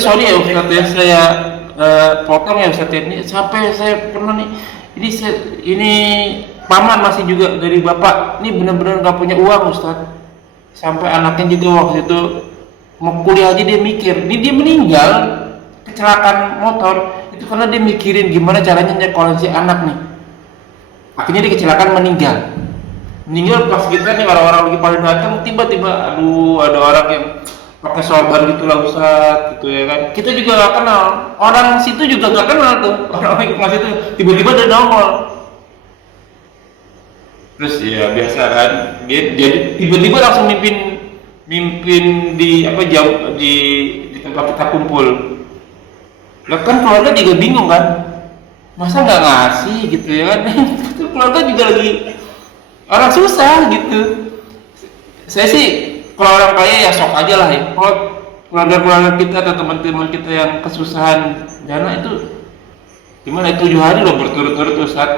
sorry ya Ustaz ya, saya potong ya Ustaz ya. Ini sampai saya pernah nih, ini paman masih juga dari bapak, ini benar-benar nggak punya uang Ustaz. Sampai anaknya juga waktu itu mau kuliah aja dia mikir, ini dia meninggal kecelakaan motor itu karena dia mikirin gimana caranya nyekolahkan si anak nih. Akhirnya dia kecelakaan meninggal pas kita nih orang-orang lagi pada datang, tiba-tiba aduh ada orang yang pakai sorban gitu lah Ustaz gitu ya kan, kita juga nggak kenal, orang situ juga nggak kenal tuh orang yang masih itu tiba-tiba ada nongol. Terus ya biasa kan dia jadi tiba-tiba langsung mimpin di apa jam di tempat kita kumpul. Lah kan keluarga juga bingung kan, masa nggak ngasih gitu ya kan. Keluarga juga lagi orang susah gitu. Saya sih kalau orang kaya ya sok aja lah ya. Kalau keluarga-keluarga kita atau teman-teman kita yang kesusahan dana itu gimana, 7 hari loh berturut-turut Ustaz.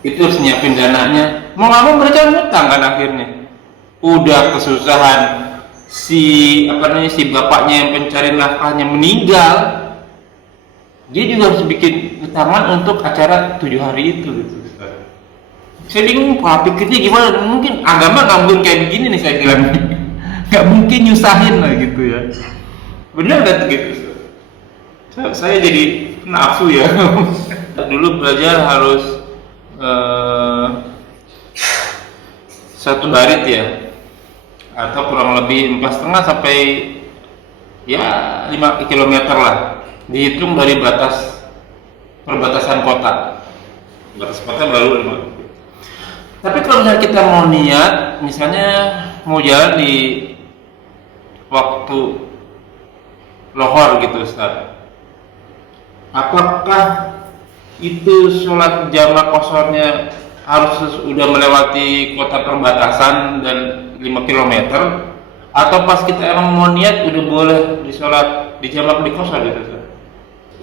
Itu harus nyiapin dananya. Mau nggak mau mereka ngutang kan akhirnya. Udah kesusahan si bapaknya yang pencari nafkahnya meninggal, dia juga harus bikin utangan untuk acara 7 hari itu gitu. Saya bingung pola pikirnya gimana, mungkin agama nggak mungkin kayak begini nih saya bilang. Nggak mungkin nyusahin lah gitu ya, bener kan gitu. Saya jadi nafsu ya. Dulu belajar harus 1 barit ya, atau kurang lebih 4,5 sampai ya 5 kilometer lah, dihitung dari perbatasan kota. Batas kota baru 5. Tapi kalau misalnya kita mau niat, misalnya mau jalan di waktu lohor gitu Ustaz, apakah itu sholat jamaah kosornya harus udah melewati kota perbatasan dan 5 kilometer, atau pas kita emang mau niat udah boleh di sholat di jamaah di kosor gitu Ustaz?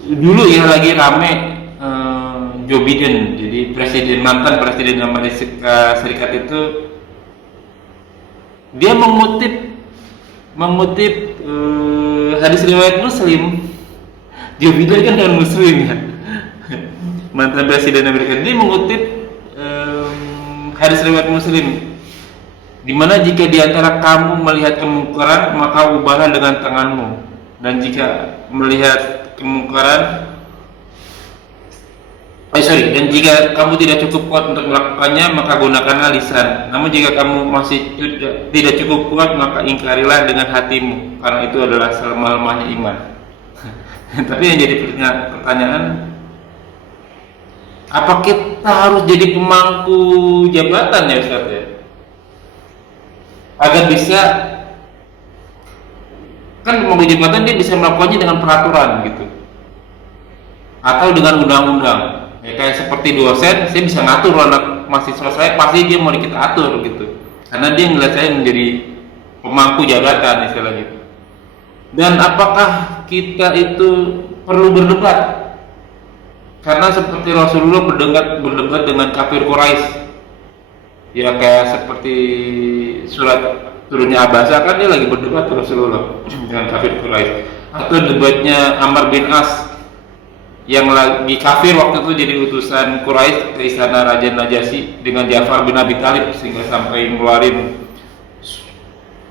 Dulu ya lagi rame Joe Biden, jadi mantan presiden Amerika Serikat itu, dia mengutip hadis riwayat Muslim. Joe Biden kan non Muslim ya, mantan presiden Amerika, dia mengutip hadis riwayat Muslim, di mana jika diantara kamu melihat kemungkaran maka ubahlah dengan tanganmu, dan jika melihat kemungkaran dan jika kamu tidak cukup kuat untuk melakukannya maka gunakanlah lisan, namun jika kamu masih tidak cukup kuat maka ingkarilah dengan hatimu, karena itu adalah selemah-lemahnya iman. Tapi yang jadi pertanyaan, apa kita harus jadi pemangku jabatan ya Ustaz ya, agar bisa, kan pemangku jabatan dia bisa melakukannya dengan peraturan gitu atau dengan undang-undang ya, kayak seperti dosen, saya bisa ngatur anak mahasiswa saya, pasti dia mau kita atur gitu, karena dia ngeliat saya menjadi pemangku jabatan istilahnya gitu. Dan apakah kita itu perlu berdebat? Karena seperti Rasulullah berdebat dengan kafir Quraisy ya, kayak seperti surat turunnya Abasa kan dia lagi berdebat Rasulullah dengan kafir Quraisy, atau debatnya Amr bin As yang lagi kafir waktu itu jadi utusan Quraisy ke istana Raja Najasyi dengan Ja'far bin Abi Thalib, sehingga sampai ngeluarin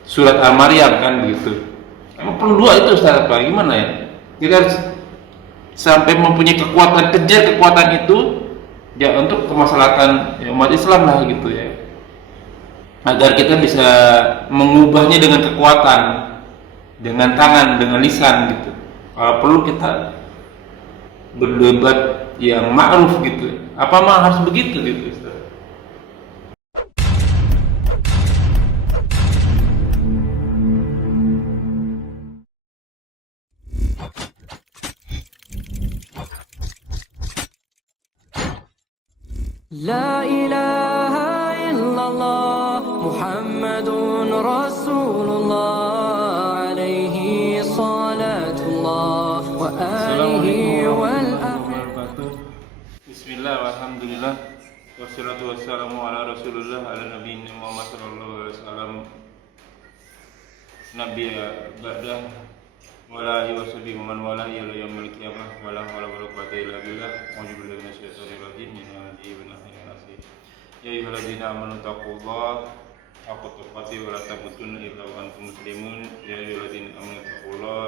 surat Al-Maryam kan begitu. Emang perlu dua itu Ustaz apa gimana ya? Kita harus sampai mempunyai kekuatan, kejar kekuatan itu ya untuk kemaslahatan ya, umat Islam lah gitu ya, agar kita bisa mengubahnya dengan kekuatan, dengan tangan, dengan lisan gitu. Kalau perlu kita berdebat yang ma'ruf gitu, apa mah harus begitu gitu Ustaz? La ilaha illallah Muhammadun Rasulullah alaihi salatullah wa alihi wal Bismillah, alhamdulillah, wassalatu wassalamu ala rasulullah ala nabiyina Muhammad sallallahu alaihi wasallam, nabiya ba'dah. ولا يوصل بمن ولا إلى يوم القيامة ولا حول ولا قوة إلا بالله أعوذ بالله من الشيطان الرجيم من همزه ونفخه ونفثه يا أيها الذين آمنوا اتقوا الله حق تقاته ولا تموتن إلا وأنتم مسلمون يا أيها الذين آمنوا اتقوا الله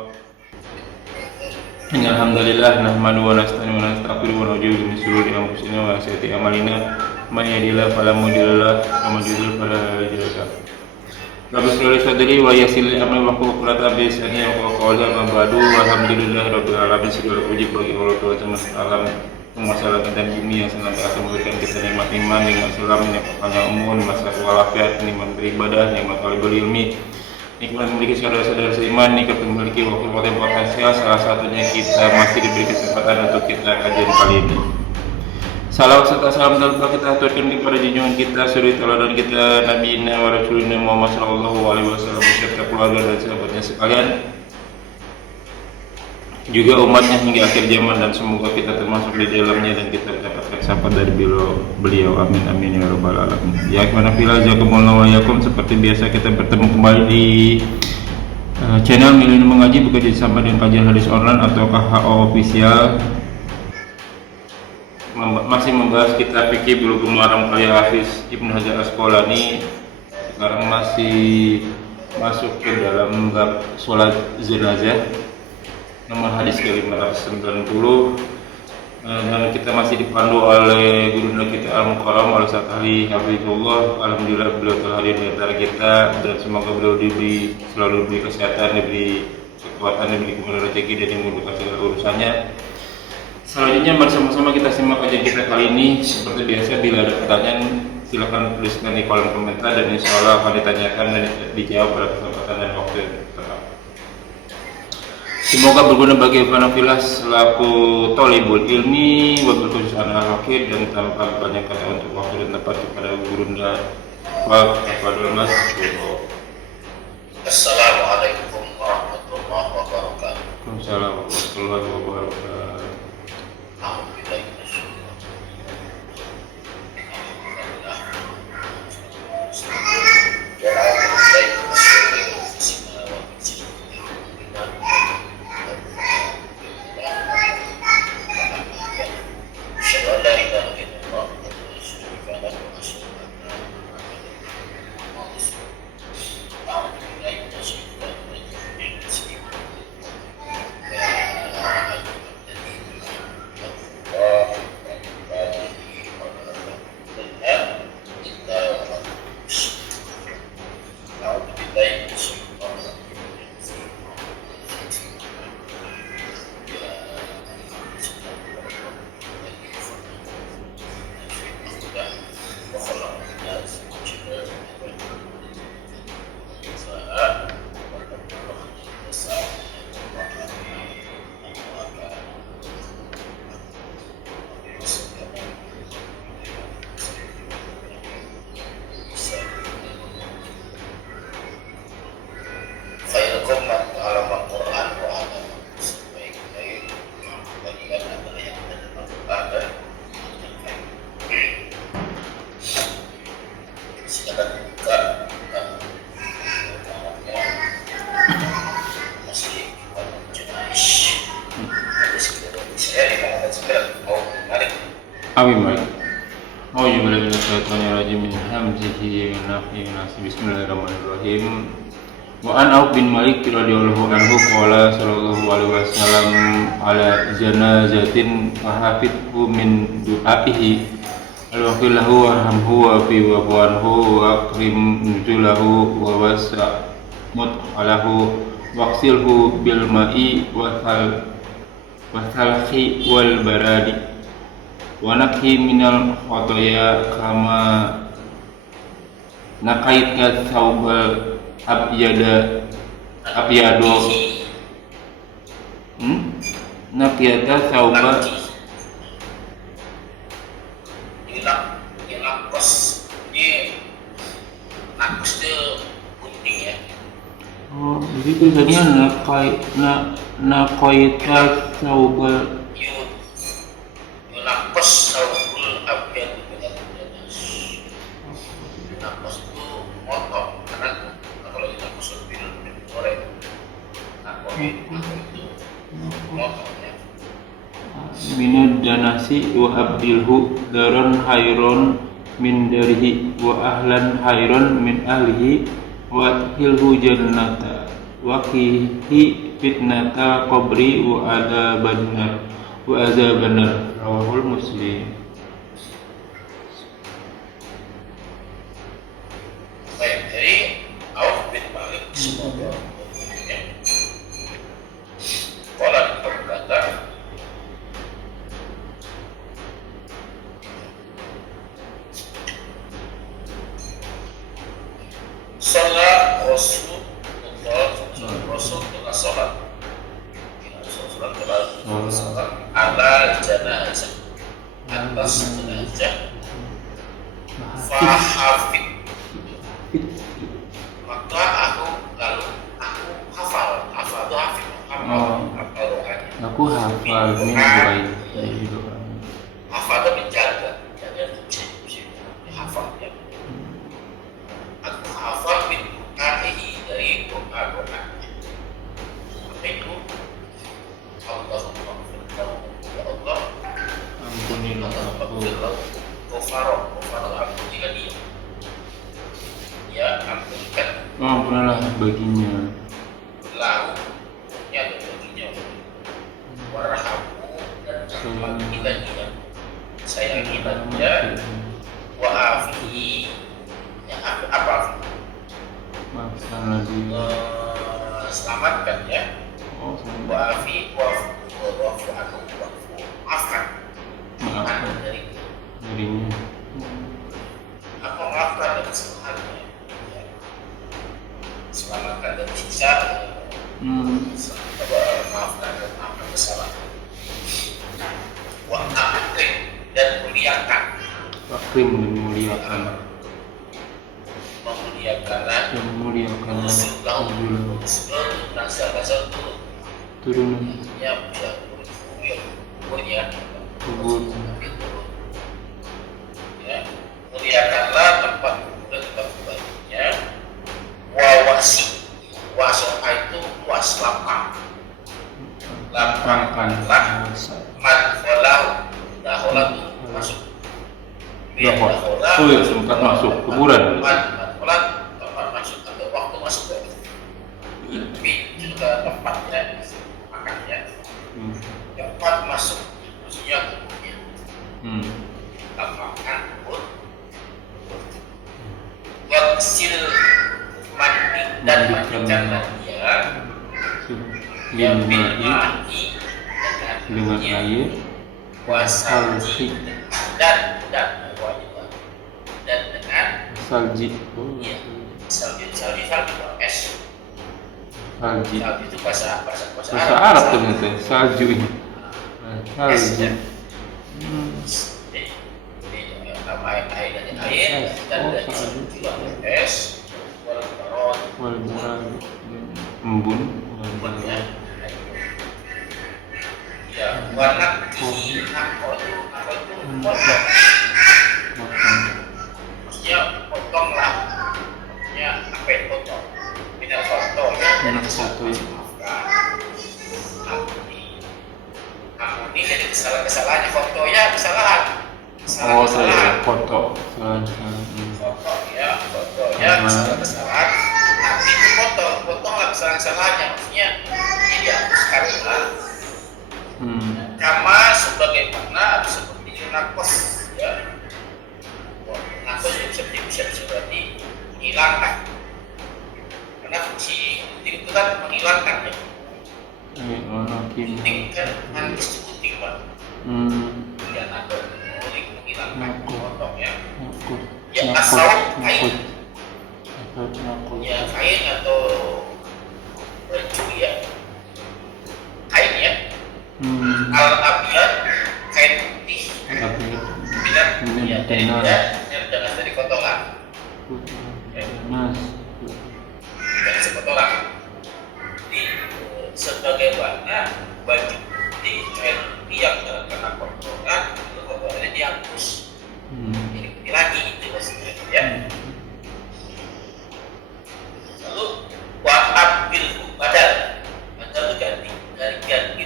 إن الحمد لله نحمده ونستعينه ونستغفره ونعوذ بالله من شرور أنفسنا وسيئات أعمالنا من يهده الله فلا مضل له ومن يضلل فلا هادي له Rabbi sholli sadri wa yassir li amri wahlul 'uqdatam min lisani yafqahu qawli amma ba'du walhamdulillahirabbil alamin segala puji bagi Allah Tuhan semesta alam masalah dan bumi yang senantiasa memberikan kita nikmat iman, nikmat Islam, nikmat panjang umur, nikmat walafiat, nikmat beribadah, nikmat talibul ilmi, nikmat memiliki saudara-saudara seiman, nikmat memiliki waktu-waktu potensial. Salah satunya kita masih diberi kesempatan untuk kita kajian kali ini. Salam serta salam dan berkah kita aturkan kepada junjungan kita, suri teladan kita, Nabi wa Rasulina Muhammad sallallahu alaihi wasallam beserta keluarga dan sahabatnya sekalian, juga umatnya hingga akhir zaman, dan semoga kita termasuk di dalamnya dan kita mendapatkan syafaat dari beliau. Amin amin ya rabbal alamin. Ya ikhwan fillah, jazakumullahu wa iyyakum. Seperti biasa kita bertemu kembali di channel Milenium Mengaji, bekerja sama dengan kajian hadis online atau KHO official. Masih membahas kitab fikih Bulughul Maram karya Hafiz Ibnu Hajar Asqalani. Sekarang masih masuk ke dalam bab sholat jenazah, nomor hadis ke 590, dan kita masih dipandu oleh guru kita Al-Mukarram Al-Ustaz Ali Hafizullah. Alhamdulillah beliau telah hadir di antara kita, dan semoga beliau selalu diberi kesehatan, diberi kekuatan, diberi kemudahan rezeki, dan dimudahkan segala urusannya. Selanjutnya bersama-sama kita simak kajian kita kali ini. Seperti biasa, bila ada pertanyaan silakan tuliskan di kolom komentar, dan insya Allah akan ditanyakan dan dijawab pada kesempatan dan waktu yang tetap. Semoga berguna bagi Fanafillah selaku thalibul ilmi, wabil khusus anak wakil, dan tanpa banyak kata untuk waktu dan tempat kepada gurunda kepada Mas. Assalamualaikum warahmatullahi wabarakatuh. Waalaikumsalam warahmatullahi wabarakatuh. Amin baik. Auzubillahi minasyaitonir rajim min hamzihi wa nafthihi wa nafsihi. Bismillahirrahmanirrahim. Wa an Auf bin Malik radhiyallahu anhu qala sallallahu alaihi wasallam ala janazatin fahafidhu min du'aihi alwaqillahu warhamhu wa fi wa'anhu wa akrim nuzulahu wa wasa' mut'alahu waqsilhu bil ma'i wa thalhi wal baradi wa nakhi minal khotoya kama nakaita thawbal abyado nakiyata thawbal yang nakos ini nakos itu gunting ya. Oh, jadi tulisannya nakaita thawbal nakos saubul abyad dengan nakos itu motor, karena kalau nakos lebih goreng nakos Motongnya. Minad danasi wa abdilhu daron hayron min darihi wa ahlan hayron min ahlihi wa adkhilhu jannata wa qihi fitnata qabri wa azabannar rawahul Muslim. Baik, jadi Auf bin Malik semoga Kola berkata, Salat Rasul tengah salat ala janazah atas jenazah fahafid, maka aku hafal itu hafid hafal rohani. Aku hafal min baik dari doa. Hafal itu menjaga hafal ya. Aku hafal min doaihi dari doa-doa. Apa itu? Allahumma firlahu ya Allah, Ampunilah aku. Gofaro ampunilah dia. Ya ampunikan Ampunilah baginya. lahu ya baginya. Warhamu dan rahmatilah dia. Sayangilah dia. Wa afihi ya apa? Maafkanlah dia. Selamatkan ya. Oh, selamat. Wa'afi wa'fu anhu maafkan Maafkan dari dirinya. apa maafkan dari kesalahannya ya. Selamatkan dari siksa maafkan kesalahan. Wa'akrim dan muliakan Akrim dan muliakan. memuliakanlah Dan muliakan Rasulullah Rasul turunan ya punya kubur. ya, muliakanlah tempat kuburannya. Wawasi wasoka itu luas lapang Lapangkan madholau dahola itu masuk Dahola. Oh ya, sempat masuk kuburan. madhola tempat masuk atau waktu masuk tapi juga tempatnya makannya tempat masuk maksudnya kuburnya lapangkan kubur. Waksil mandi dan mandikanlah dia yang bilmahi dengan air wasalji dan dengan salji. ya salji es. Salji. Salji itu bahasa Bahasa Arab ternyata salju ini. Salji. Jadi nama air dari air dan dari salju juga es. Wal baran embun. Ya, ya warna tinggi nako itu potong. Maksudnya potong lah. Maksudnya apa yang potong? Minat foto ya. Minat foto ya. Ampuni jadi kesalahan-kesalahannya foto ya kesalahan. Oh, saya foto. Foto ya kesalahan-kesalahan. Tapi itu potonglah kesalahan-kesalahannya. Maksudnya dihapuskan lah. Kama sebagaimana seperti nakos ya. Nakos itu bisa berarti menghilangkan. Karena fungsi gunting itu kan menghilangkan ya. Gunting kan manis itu gunting pak. Ya nakos menghilangkan potong ya. Ya asal kain. Ya kain atau baju ya. Kain ya. Al-abiyad kain putih. Bidan dari kotoran. Dari sekotoran. Jadi sebagai warna baju putih kain putih yang terkena kotoran itu kotorannya dihapus. Jadi putih lagi itu maksudnya ya. Lalu wa'ab bil badal itu ganti dari ganti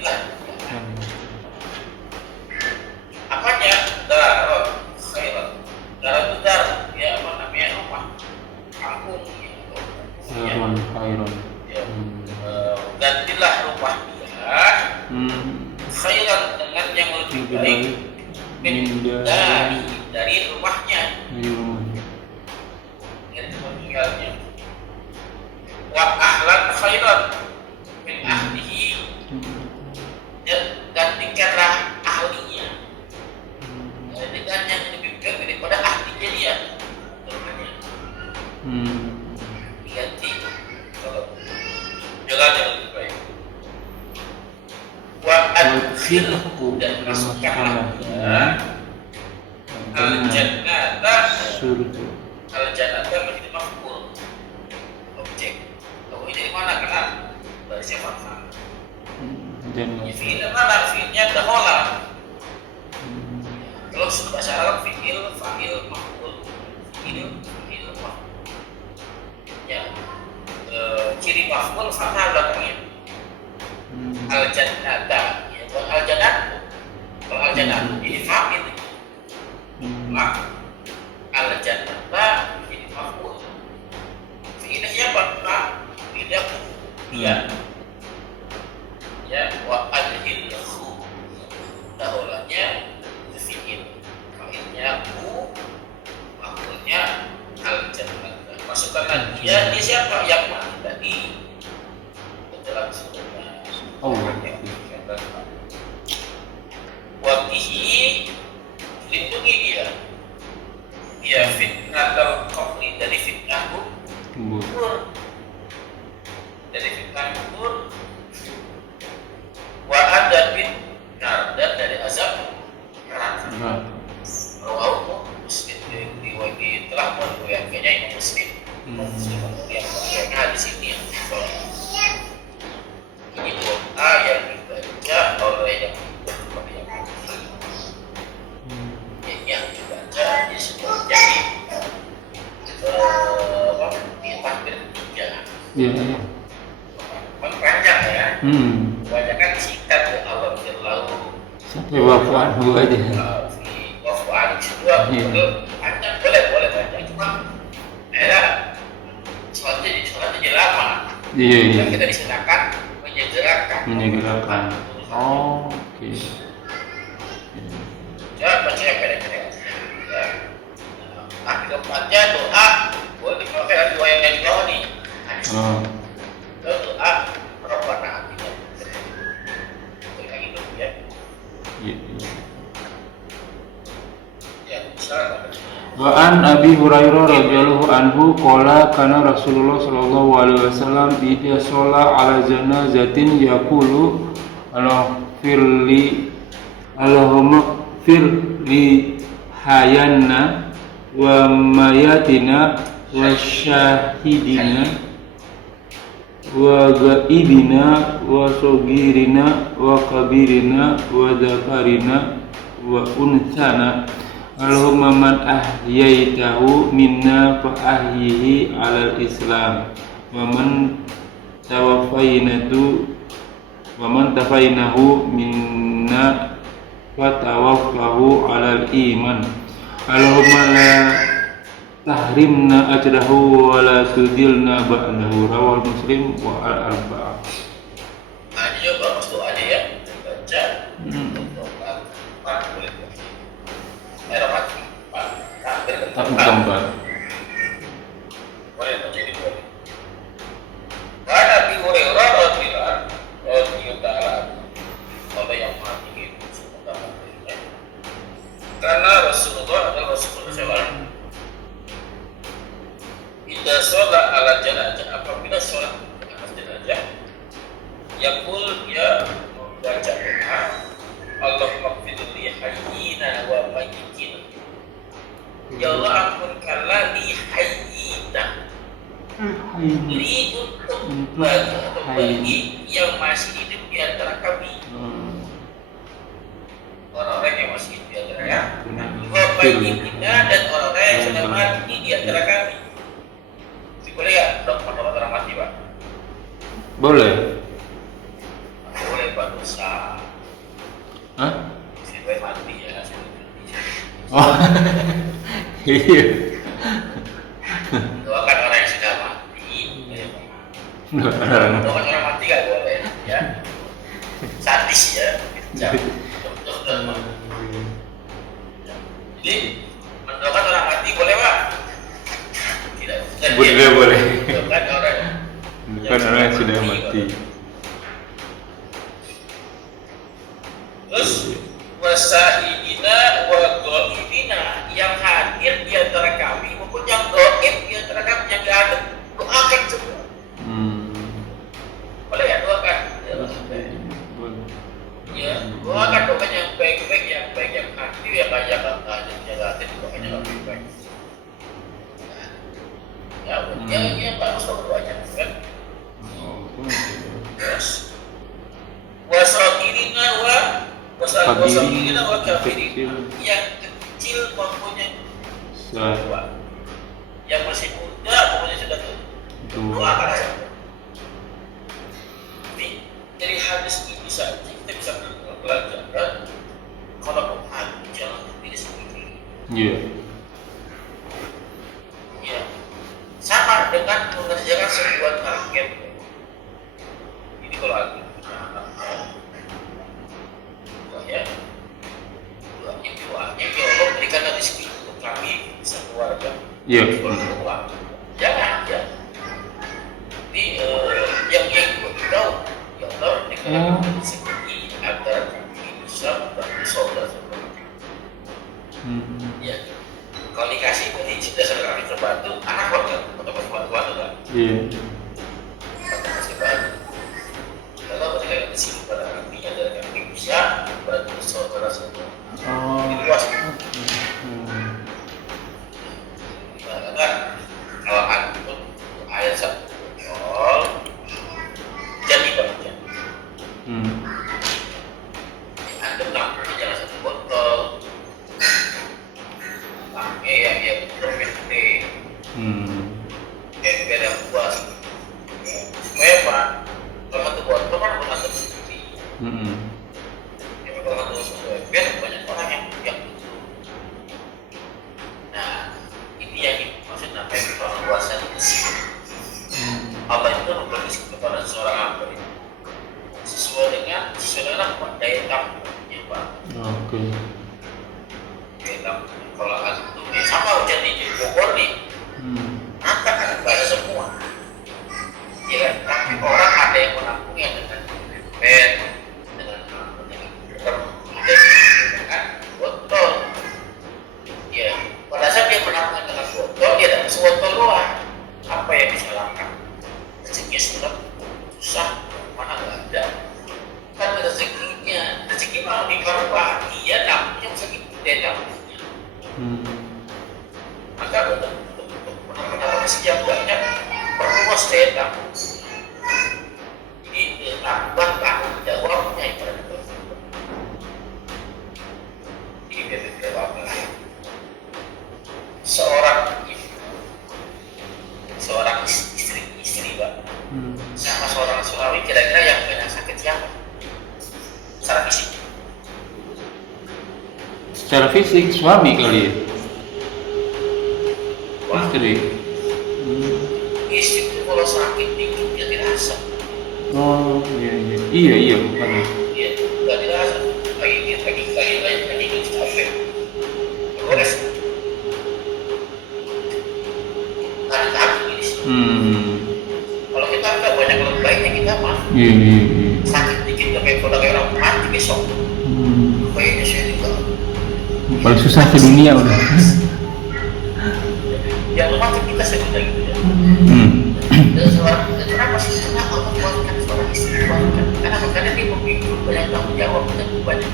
rumah dia khairan dengan yang lebih baik dari rumahnya. Dari tempat tinggalnya. Wa ahlan khairan min ahlihi, dan tingkatlah ahlinya dengan yang lebih baik daripada ahlinya dia. Ganti kalau jalan yang lebih baik. Wa adkhilhu, dan masukkanlah al-jannata. Al-jannata menjadi maf'ul, objek. Tahu ini dari mana? Karena barisnya fathah. Fi'il mana? Fi'ilnya dakhala. Kalau bahasa Arab fi'il, fa'il, maf'ul. Fi'il, maf'ul. Ya. Ciri maf'ul fathah belakangnya. Al-jannata, ya, al-jannat. Kalau al-jannat ini fa'il. Al-jannata ini maf'ul. Fi'ilnya siapa? Fi'ilnya dia. Ya, wa adkhilhu. Daholanya fi'il. Fa'ilnya hu, maf'ulnya al-jannata. Masukkanlah dia siapa? Yang mati tadi ke dalam surga. Wabihi, lindungi dia. Dia fitnah al-qabri, dari fitnah kubur. Dari fitnah kubur. Wa adabin nar, dan dari azab neraka. Rawahu Muslim, riwayat telah meriwayatkannya Imam Muslim. Yang hadis ini ini doa yang dibaca oleh yang dibaca di sebuah jadi di takbir ketiga. Panjang ya. Kebanyakan singkat ya, Allah berlalu sampai wafu aja. Wafu adik kedua panjang, boleh panjang, cuma sholatnya jadi lama. Dan kita disenangkan menyegerakan. Oke. Jangan baca yang pendek-pendek. Ya. Nah, keempatnya doa boleh dipakai dari doa yang di bawah nih. Doa Rabbana atina yang hidup ya. Ya, misalnya. Wa an Abi Hurairah radhiyallahu anhu qala kana Rasulullah sallallahu alaihi wasallam idza shalla ala janazatin yaqulu Allahumma firli hayanna wa mayatina wa syahidina wa ghaibina wa sogirina wa kabirina wa dzakarina wa unsana. Allahumma man ahyaitahu minna fa ahyihi 'alal Islam wa man tafainahu minna fa tawaffahu 'alal iman. Allahumma la tahrimna ajrahu wa la tudilna ba'dahu. Rawal Muslim wa al-arba'ah. Nah, ini juga bagus doa aja ya. Baca. Tapi gambar. Boleh baca ini boleh. Karena Abi Hurairah radhiyallahu ta'ala Allah yang maha tinggi semoga maha. Karena Rasulullah adalah Rasulullah SAW. Idza sholat ala janazah, apabila sholat atas jenazah, yaqul dia membaca doa Allahumma ighfirli hayyina wa mayyitina. Ya Allah, ampunkanlah li hayyina, li untuk bagi yang masih hidup di antara kami, orang-orang yang masih hidup di antara kami, wa mayyitina, dan orang-orang yang sudah mati di antara kami. Boleh ya dok orang mati Pak? Boleh. Boleh Pak, dosa. Hah? Sampai mati ya. Oh. Iya. Doakan orang yang sudah mati. Doakan Doakan orang mati gak boleh ya. hadis ya. Jadi mendoakan orang mati boleh Pak? Tidak. Boleh. Mendoakan orang Bukan orang yang sudah mati. Terus wasa'idina wa ghaibina, yang hadir di antara kami maupun yang gaib di antara kami yang enggak ada, doakan semua. Boleh ya doakan? Ya, doakan doakan yang baik-baik, yang hadir, yang banyak hadir, doakan yang baik-baik. Ya bagus doanya kan. Terus wasa'idina wa kafirin, yang kecil mempunyai tua, yang masih muda mempunyai sudah tua pada saat. Dari hadis ini saja kita bisa belajar kalau Tuhan jangan diri sendiri. Iya. Ya, sama dengan mengerjakan sebuah target. Ini kalau aku ya, doanya ya Allah berikan rezeki untuk kami sekeluarga. Iya. Jangan ya. Ini yang tahu ya Allah berikan rezeki agar kami bisa bersaudara seperti itu. Ya. Kalau dikasih berarti sudah sekali terbantu, anak keluarga untuk bantu kan? Iya. Masih bantu. Kalau berikan rezeki kepada kami agar kami bisa bantu saudara-saudara. Ini luas. Karena kalau antum ayat 1 jadi bagian. Antum nampaknya jangan satu botol. Ya gede. Biar yang puas. Supaya Pak, kalau satu botol kan bukan sendiri. Kalau satu sesuai, biar banyak orang yang butuh. Nah, ini yang dimaksud namanya perluasan rezeki. Allah itu memberi rezeki kepada seorang hamba sesuai dengan daya tampungnya Pak. Oke. Daya tampung. Kalau antum sama hujan di Bogor nih, angkat kan bahasa semua. Ya, tapi orang ada yang menampungnya dengan bed, dengan botol. Ya, pada saat dia menampungnya dengan botol, dia dapat sebotol doang. Apa yang bisa lakukan? Rezeki sudah susah, mana nggak ada. Kan rezekinya, rezeki mau diperlukan, dia nampungnya segini, dia nampungnya. Maka untuk mendapat rezeki yang banyak, perluas daya tampung. Ini tambah tanggung jawabnya ibarat itu. Ini berbeda lagi. Seorang istri Pak, sama seorang suami kira-kira yang banyak sakit siapa? Secara fisik. Secara fisik suami kali ya. Istri. Istri itu kalau sakit dikit dia dirasa. Oh iya bukan. Iya, nggak dirasa. Lagi capek. Beres. Tahan ini. Kalau kita nggak banyak baiknya kita mah. Iya. Sakit dikit udah kayak orang mati besok. Kayaknya saya juga. Paling susah sedunia udah. Yang lemah kita sudah gitu ya. Kenapa sih? Kenapa Allah buatkan seorang istri buatkan? Karena dia memikul banyak tanggung jawab dan banyak.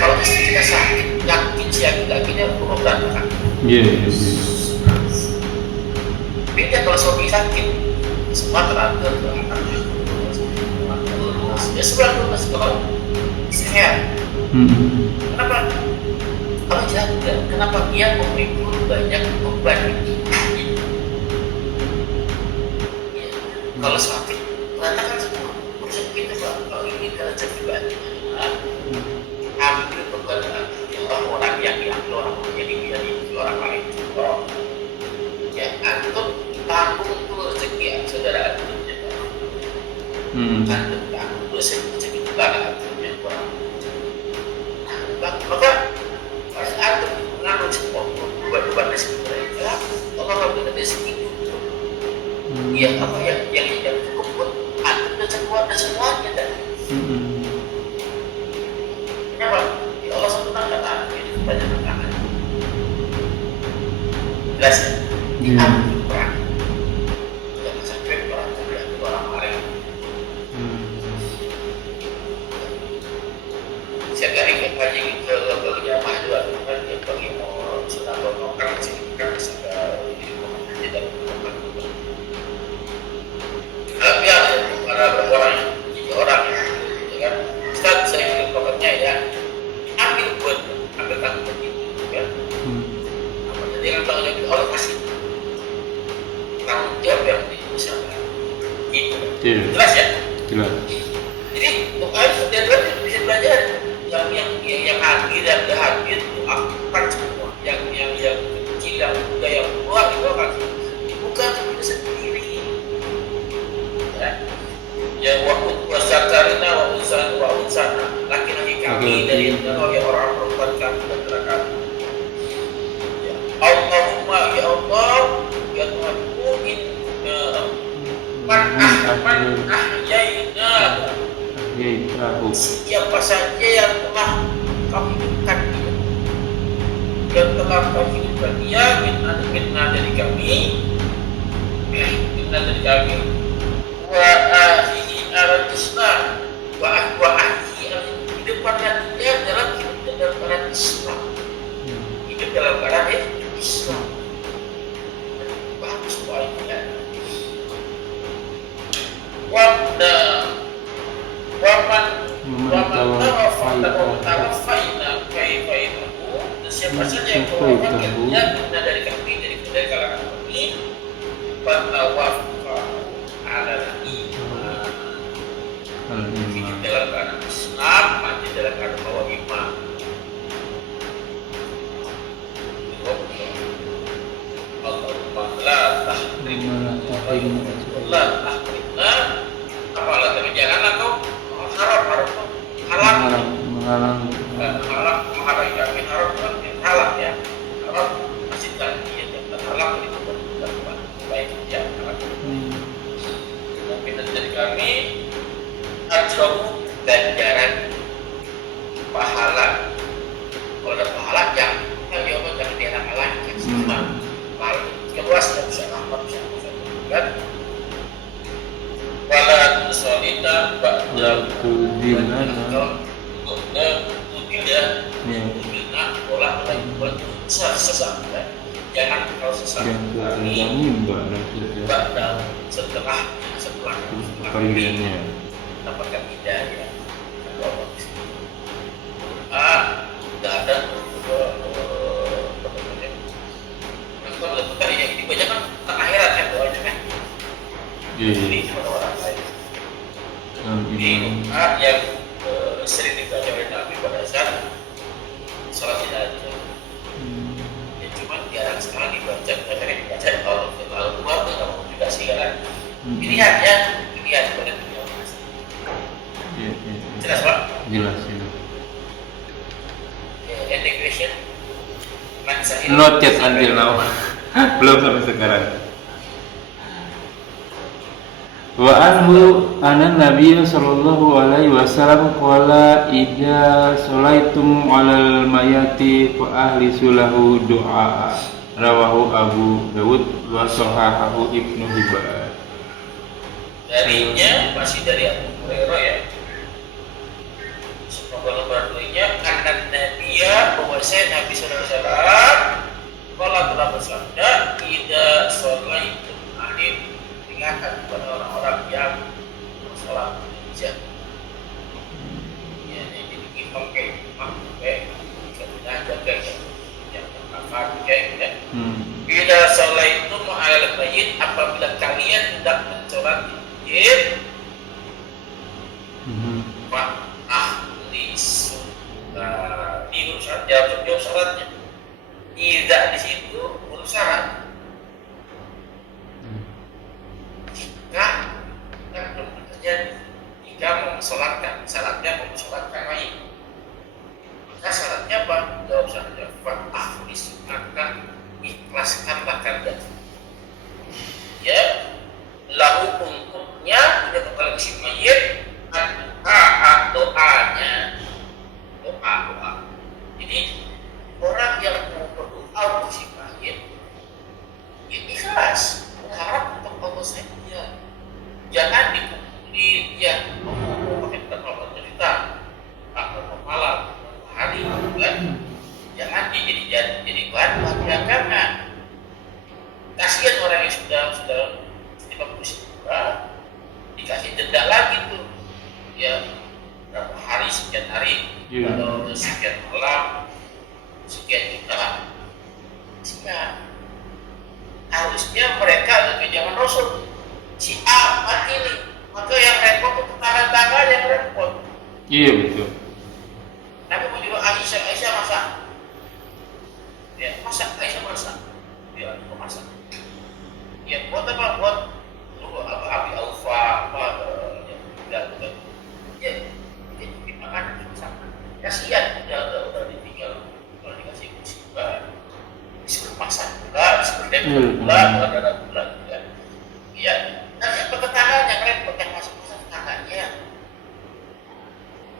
Kalau istri kita sakit, yakin siang-siangnya buruk berantakan. Iya. Beda kalau suami sakit, semua teratur ke anak. Ya sebulan lulus kalau istri sehat. Kenapa? Allah jaga. Kenapa dia memikul banyak beban ini? Ya. Kalau sakit, berantakan semua. Urusan kita Pak. Kalau ini kita juga ambil beban orang yang diambil orang jadi dia diambil orang lain. Ya, antum tanggung dulu rezeki saudara antum. kan aku dosen macam itulah artinya kurang. Maka pada saat mengambil sebuah beban rezeki mereka, Allah memberikan rezeki itu. Ya apa yang cukup buat antum dan semuanya dan. Kenapa? Ya Allah SWT kata ini kepada tangan. Jelas ya? Diambil perang. Jangan sampai orang muda itu orang lain. Saya gak ingat lagi ke jamaah juga kan dia pergi mau sudah bernokan sini kan sudah tidak bernokan juga. Tapi ada para orang 3 orang ya kan. Ustaz saya ingin pokoknya ya ambil tanggung begitu kan. Jadi kan tanggung jawab Allah kasih tanggung jawab yang diusahakan. Gitu. Jelas ya? Jelas. Jadi doa itu dia bisa belajar yang hadir dan tidak hadir itu akan semua yang kecil yang muda yang tua itu akan bukan itu sendiri ya wa zakarina wa unsana laki-laki kami dari orang perempuan kami dan kami ya Allahumma ya Allah ya Tuhanku man ahyaina siapa saja yang telah kau hidupkan dia yang telah kau hidupkan dia minna dari kami wa ahyihi al-islam wa ahyihi hidupkanlah dia dalam hidup dalam keadaan Islam hidup dalam keadaan Islam bagus poinnya waman tawafaina kaifainahu siapa saja yang mewafatkan dia dari kami dari kalangan kami fatawafahu ala iman hidup dalam keadaan Islam mati dalam keadaan bawa iman. Allahumma la tahrimna apalah tapi janganlah kau haram halal ya haram masih tadi ya halal itu bukan baik ya mungkin dari kami ajrahu ganjaran pahala kalau ada pahala yang Allah jangan dihalang-halangi semua pahala kedua sudah bisa rahmat bisa kan wala tusolita ba'da tudilana olah sesat jangan kalau sesat setelah pembeliannya dapatkan hidayah tidak ada kalau bukan ini banyak kan tentang akhirat kan doanya kan ini kepada orang lain ini yang sering dibaca oleh Nabi pada saat sholat jenazah ya cuma jarang sekarang dibaca kalau keluar tuh nggak mau dikasih kan pilihan pada dunia mas jelas Pak? Jelas Any question? Not yet until now. Belum sampai sekarang. Wa anhu anna Nabiy sallallahu alaihi wasallam qala idza salaitum 'alal mayati fa ahlisu lahu du'a. Rawahu Abu Dawud wa sahahahu Ibnu Hibban. Darinya masih dari Abu Hurairah ya. Semoga berdoanya karena Nabiya bahwasanya Nabi sallallahu alaihi wasallam qala telah bersabda idza salaitum 'alal ingatkan kepada orang-orang yang sholat Indonesia ya jadi imam kayak jaga yang kafir kayak ya bila sholat itu mu'alal bayyid apabila kalian hendak mencolat masjid ahli sunnah ini urusan jawab syaratnya tidak di situ urus syarat nah belum kemudian jika mau mensolatkan, syaratnya mau mensolatkan lain. Maka syaratnya apa? Jawab syaratnya fa'aflis, maka ikhlaskanlah kalian. Ya, lahu untuknya tidak kepada si mayit doanya, doa. Jadi orang yang mau berdoa untuk si mayit ikhlas, berharap untuk Allah saja. Jangan dikumpuli ya pakai terlalu cerita atau malam hari kan. Jangan jadi bahan belakangan. Kasihan orang yang sudah 50 dikasih denda lagi tuh ya, berapa hari, sekian hari, atau sekian malam, sekian juta. Sehingga harusnya mereka ke zaman Rasul si A mati nih, maka yang repot itu tangan yang repot. Iya betul. Nabi menyuruh Aisyah masak. Ya, Aisyah masak. Ya, masak. Ya, buat apa? Buat api alfa ya, jadi makanan masak. Kasihan udah ditinggal, kalau dikasih musibah disuruh masak pula, disuruh dempul pula, ada bulan kan. Ya, nanti apa ketangannya repot yang masuk tangannya.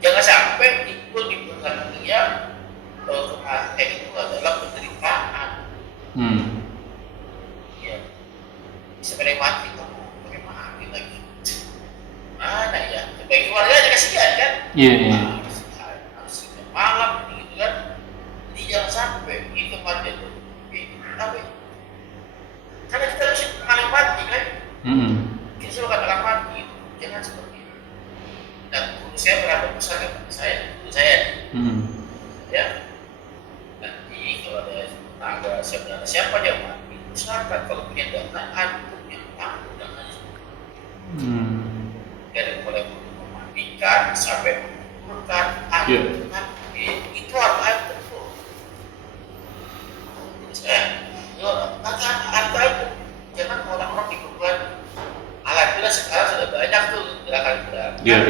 Jangan sampai ikut di bulan dia kematian itu adalah penderitaan. Ya, bisa mati lagi. Mana ya? Bagi keluarganya kasihan kan? Iya. Harus malam gitu kan. Jadi jangan sampai itu mati itu. Tapi karena kita harus malam mati kan? Kita suka malam mati. Jangan seperti itu. Dan guru saya berapa besar kepada saya. Ya. Nanti kalau ada saudara siapa dia mati, usahakan kalau punya dana antum yang tanggung dengan dari mulai memandikan sampai mengumpulkan antum itu harus antum tuh. Harta itu jangan orang-orang dibebani. Alhamdulillah sekarang sudah banyak tuh gerakan-gerakan yang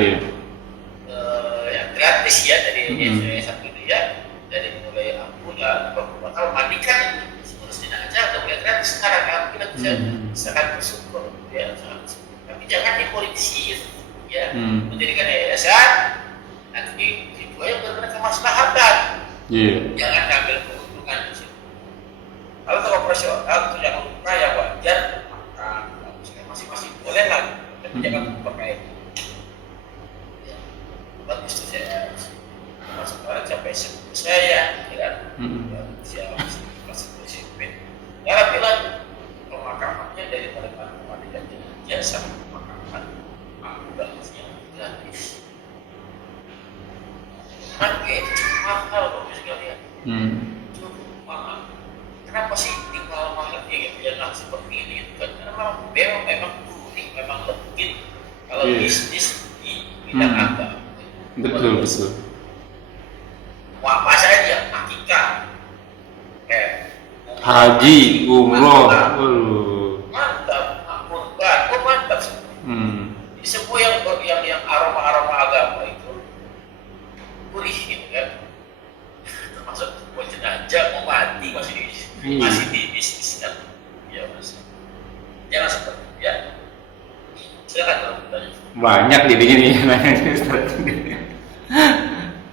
gratis ya dari yayasan itu ya, dari mulai ampunan, bakal mandikan seterusnya aja udah mulai gratis sekarang. Alhamdulillah bisa sangat bersyukur ya, tapi jangan dipolitisir ya, mendirikan yayasan nanti dijual benar-benar kemaslahatan. Jangan ambil keuntungan di situ. Kalau untuk operasional itu jangan lupa ya wajar, masih boleh lah, tapi jangan pakai ya, bagus tuh saya sekarang sampai saya ya kan siapa masih prinsipin ya bilang pemakamannya dari pemakaman dan jasa pemakaman ambulansnya gratis kan itu mahal bagus sekalian cukup mahal. Kenapa sih tinggal mahal yang seperti ini kan? Karena memang kuning, memang legit kalau bisnis di bidang agama. Betul. Apa saja, akikah, haji, umroh, mantap, kurban, mantap. Jadi semua yang aroma agama itu gurih gitu kan. Termasuk buat jenazah mau mati masih di bisnis kan. Ya mas, jangan seperti itu ya. Silakan kalau bertanya. Banyak jadinya nih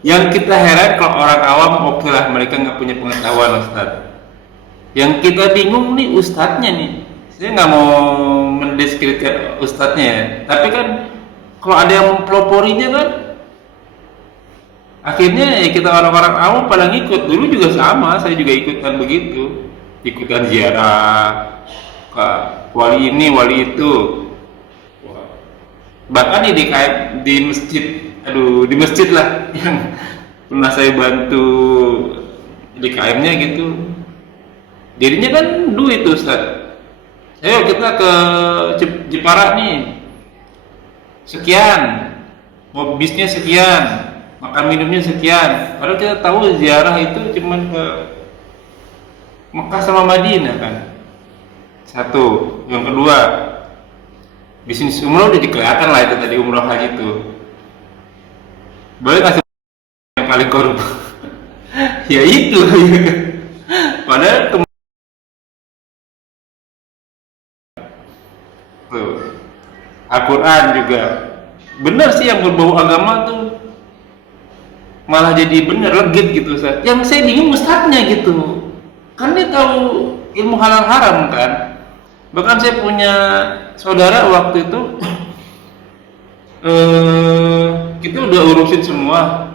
yang kita heran kalau orang awam oke lah mereka nggak punya pengetahuan Ustadz. Yang kita bingung nih ustadznya nih. Saya nggak mau mendiskreditkan ustadznya ya, tapi kan kalau ada yang mempeloporinya kan akhirnya ya kita orang-orang awam pada ngikut. Dulu juga sama, saya juga ikutan begitu, ikutan ziarah ke wali ini wali itu. Bahkan di masjid lah yang pernah saya bantu di KM-nya gitu, jadinya kan duit tuh Ustaz. Ayo kita ke Jepara nih sekian, mau bisnya sekian, makan minumnya sekian. Padahal kita tahu ziarah itu cuman ke Mekah sama Madinah kan. Satu, yang kedua bisnis umroh udah kelihatan lah itu tadi umroh haji itu. Boleh kasih yang paling korup? Ya itu. Padahal tuh, Al-Quran juga benar sih yang berbau agama tuh malah jadi bener legit gitu Ustaz. Yang saya bingung Ustaznya gitu. Kan dia tahu ilmu halal haram kan. Bahkan saya punya saudara waktu itu kita udah urusin semua.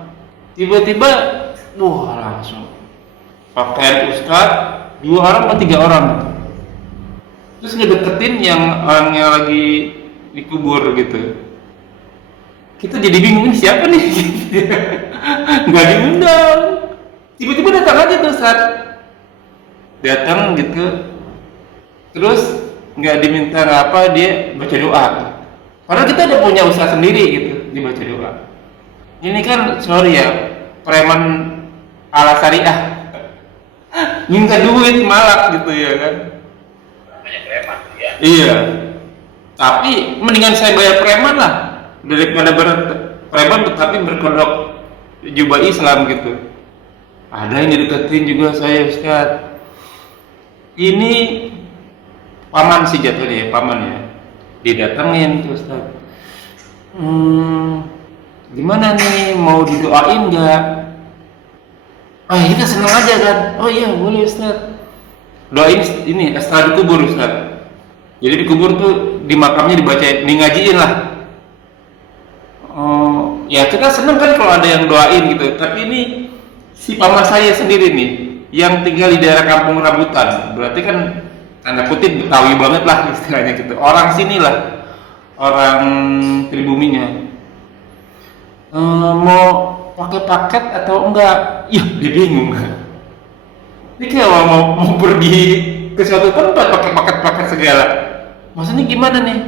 Tiba-tiba wah langsung pakaian Ustaz 2 orang atau 3 orang. Terus ngedeketin yang orang yang lagi dikubur gitu. Kita jadi bingung ini siapa nih? Nggak diundang. Tiba-tiba datang aja tuh Ustaz. Datang gitu. Terus nggak diminta apa, dia baca doa. Padahal kita udah punya usaha sendiri gitu, dia baca doa. Ini kan sorry ya, preman ala syariah. Minta duit malak gitu ya kan. Namanya preman ya. Iya. Tapi mendingan saya bayar preman lah daripada preman tetapi berkedok jubah Islam gitu. Ada yang dideketin juga saya Ustaz. Ini paman sih jatuhnya ya, paman ya. Didatengin tuh Ustaz. Gimana nih, mau didoain nggak? Kita senang aja kan. Oh iya boleh Ustaz. Doain ini setelah dikubur Ustaz. Jadi dikubur tuh di makamnya dibacain, ngajiin lah. Ya kita senang kan kalau ada yang doain gitu. Tapi ini si paman saya sendiri nih, yang tinggal di daerah Kampung Rambutan. Berarti kan tanda kutip Betawi banget lah istilahnya gitu. Orang sini lah, orang pribuminya. Mau pakai paket atau enggak? Ya dia bingung. Ini kayak mau pergi ke suatu tempat pakai paket segala. Maksudnya gimana nih?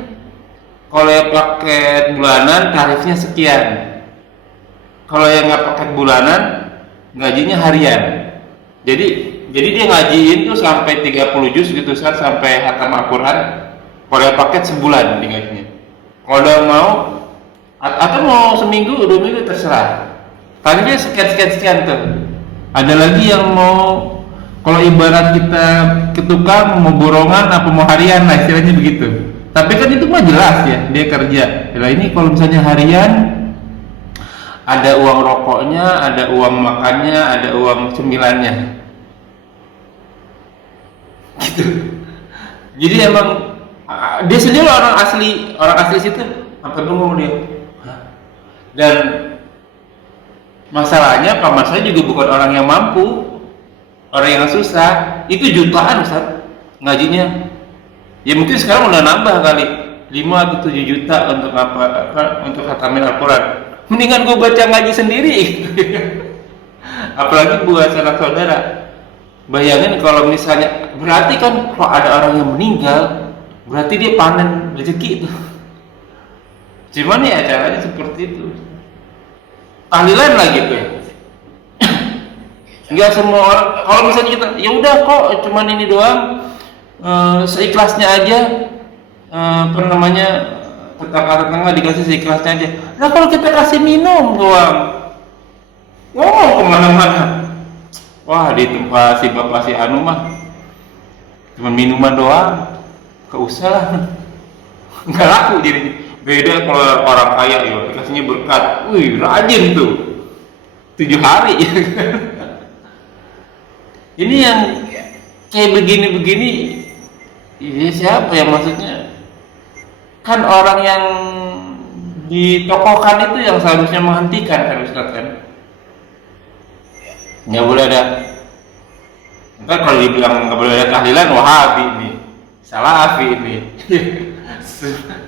Kalau yang paket bulanan tarifnya sekian. Kalau yang nggak paket bulanan gajinya harian. Jadi dia ngajiin tuh sampai 30 juz gitu Ustaz, sampai hatam Al-Quran. Kalau yang paket sebulan digajinya. Kalau udah mau atau mau seminggu 2 minggu terserah. Tarifnya sekian tuh. Ada lagi yang mau, kalau ibarat kita ke tukang mau borongan apa mau harian lah istilahnya begitu. Tapi kan itu mah jelas ya dia kerja. Nah ini kalau misalnya harian ada uang rokoknya, ada uang makannya, ada uang cemilannya. Gitu. Jadi emang dia sendiri orang asli situ. Apa bingung dia? Dan masalahnya paman saya juga bukan orang yang mampu, orang yang susah. Itu jutaan Ustaz ngajinya. Ya mungkin sekarang udah nambah kali 5 atau 7 juta untuk untuk khatamin Al-Quran. Mendingan gue baca ngaji sendiri. Apalagi buat sanak saudara. Bayangin kalau misalnya, berarti kan kalau ada orang yang meninggal, berarti dia panen rezeki itu. Cuman ya caranya seperti itu. Tahlilan lah gitu. Enggak semua orang, kalau misalnya kita, ya udah kok cuman ini doang, seikhlasnya aja, tetangga dikasih seikhlasnya aja. Nah kalau kita kasih minum doang, kemana-mana. Wah di tempat si bapak si Anu mah cuma minuman doang, gak usah lah, nggak laku jadinya. Beda kalau orang kaya ya dikasihnya berkat, wih rajin tuh 7 hari. Ini yang kayak begini-begini, ini siapa ya maksudnya? Kan orang yang ditokohkan itu yang seharusnya menghentikan kan Ustaz kan? Nggak boleh ada. Ntar kalau dibilang nggak boleh ada tahlilan, Wahabi ini, Salafi ini,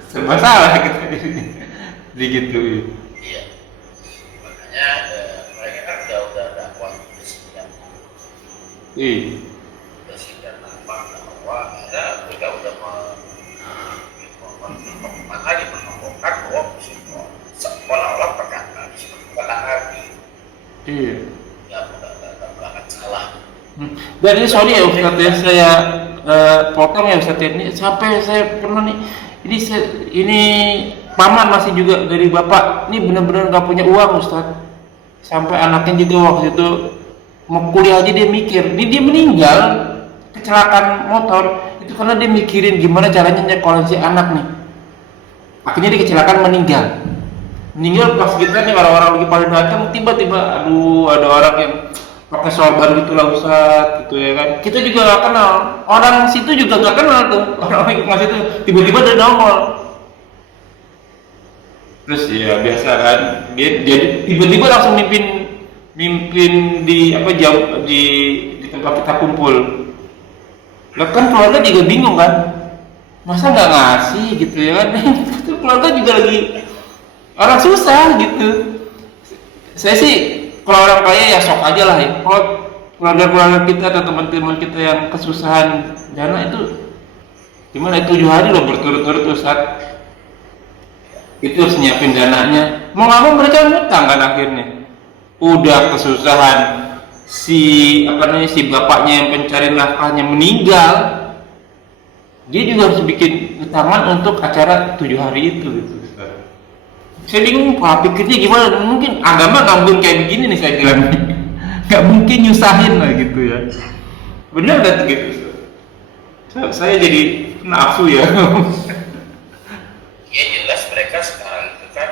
serba salah kita ini, begitu. Iya. Makanya mereka kan udah dakwah presiden. Presiden apa bahwa mereka udah menghubungkan bahwa seolah-olah perkataan sekolah Nabi. Iya. Nggak akan salah. Dan ini sorry ya Ustaz ya, saya potong ya Ustaz ini, sampai saya pernah nih ini paman masih juga dari bapak, ini benar-benar nggak punya uang Ustadz. Sampai anaknya juga waktu itu mau kuliah aja dia mikir, ini dia meninggal kecelakaan motor itu karena dia mikirin gimana caranya nyekolahkan si anak nih. Akhirnya dia kecelakaan meninggal pas kita nih orang-orang lagi pada datang, tiba-tiba aduh ada orang yang pakai sorban gitu lah Ustadz gitu ya kan. Kita juga nggak kenal, orang situ juga nggak kenal tuh, orang yang masih itu tiba-tiba ada nongol. Terus ya biasa kan, dia tiba-tiba langsung mimpin di apa jauh di tempat kita kumpul. Lah kan keluarga juga bingung kan, masa nggak ngasih gitu ya kan. Itu keluarga juga lagi orang susah gitu. Saya sih kalau orang kaya ya sok aja lah ya. Kalau keluarga kita atau teman-teman kita yang kesusahan dana itu gimana, 7 hari loh berturut-turut Ustaz. Itu harus nyiapin dananya. Mau nggak mau mereka ngutang kan akhirnya. Udah kesusahan si bapaknya yang pencari nafkahnya meninggal, dia juga harus bikin utangan untuk acara 7 hari itu gitu. Saya bingung pola pikirnya gimana. Mungkin agama nggak mungkin kayak begini nih saya bilang. Nggak mungkin nyusahin lah gitu ya. Benar nggak gitu? Saya jadi nafsu ya. Ya jelas mereka sekarang itu kan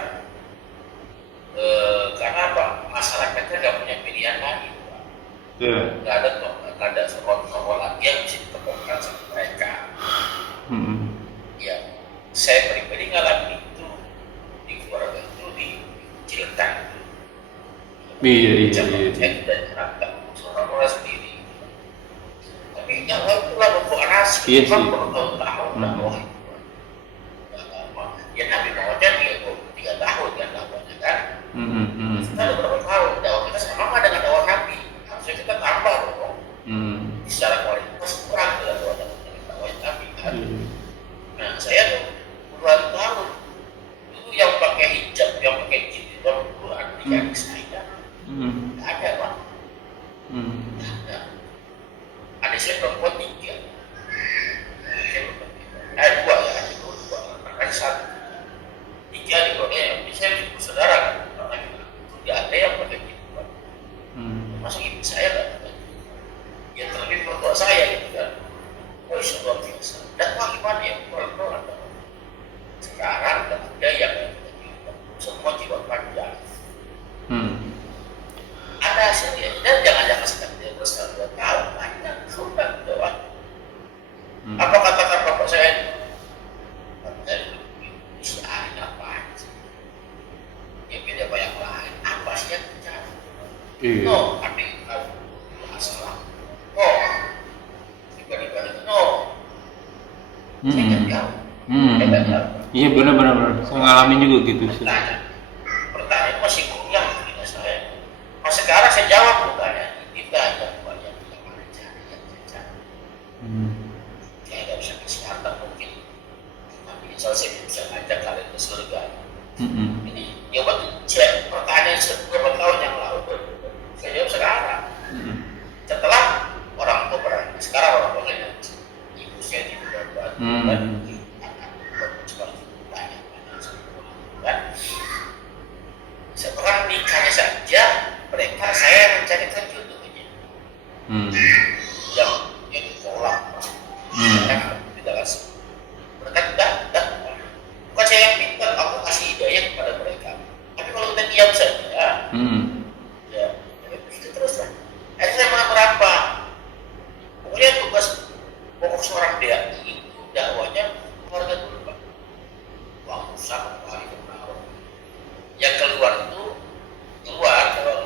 karena apa? Masyarakatnya nggak punya pilihan lagi, Pak. Yeah. Nggak ada soal lagi yang bisa ditemukan sama mereka. Ya, saya pribadi ngalamin itu di keluarga itu di Cilacap. Iya. Saya tidak terangkan orang sendiri. Tapi yang lain itulah membuat nasi. Iya sih. Tahun-tahun. Ya Nabi Muhammad 3 tahun kan dakwahnya kan. Kita ada berapa tahun dakwah kita sama dengan dakwah Nabi. Harusnya kita tambah dong. Secara kualitas kurang dengan dakwah Nabi kan. Nah saya tuh puluhan tahun dulu yang pakai hijab, yang pakai jilbab itu adik-adik saya. Nggak ada Pak. Nah, adik saya perempuan 3. Dua ya, dua, adik 1. 3 di Korea, saya jadi saudara kan, tidak ada yang pakai jilbab. Masuk ibu saya nggak pakai jilbab. Ya terlebih mertua saya gitu kan. Oh luar biasa. Dan gimana ya kalau ada. Sekarang tidak ada yang pakai jilbab. Semua jilbab panjang. Ada hasilnya dan jangan sekali dia besar 2 tahun banyak sudah lewat. Apa katakan bapak saya? Beda banyak lain, apa sih yang terjadi? No, tapi kalau masalah, tiba-tiba saya nggak tahu. Iya benar. Saya ngalamin juga gitu. Pertanyaan masih kurang tidak saya. Mas sekarang saya jawab pertanyaan kita ada banyak yang aja. Saya nggak bisa kesehatan mungkin, tapi insya Allah saya bisa ngajak kalian ke surga. Ini jawaban pertanyaan beberapa tahun yang lalu saya jawab sekarang. Setelah orang tua berani, sekarang orang tua ibu saya tidak berbuat seperti banyak kan. Setelah nikahnya saja mereka saya mencarikan jodohnya yang ditolak. Tidak kasih. Mereka tidak. Bukan saya yang pintar, aku kasih hidayah kepada mereka. Tapi kalau kita diam saja, ya itu terus lah. Akhirnya saya malah berapa? Pokoknya tugas pokok seorang dai itu dakwanya keluarga dulu Pak. Wah usah kali kenal. Yang keluar itu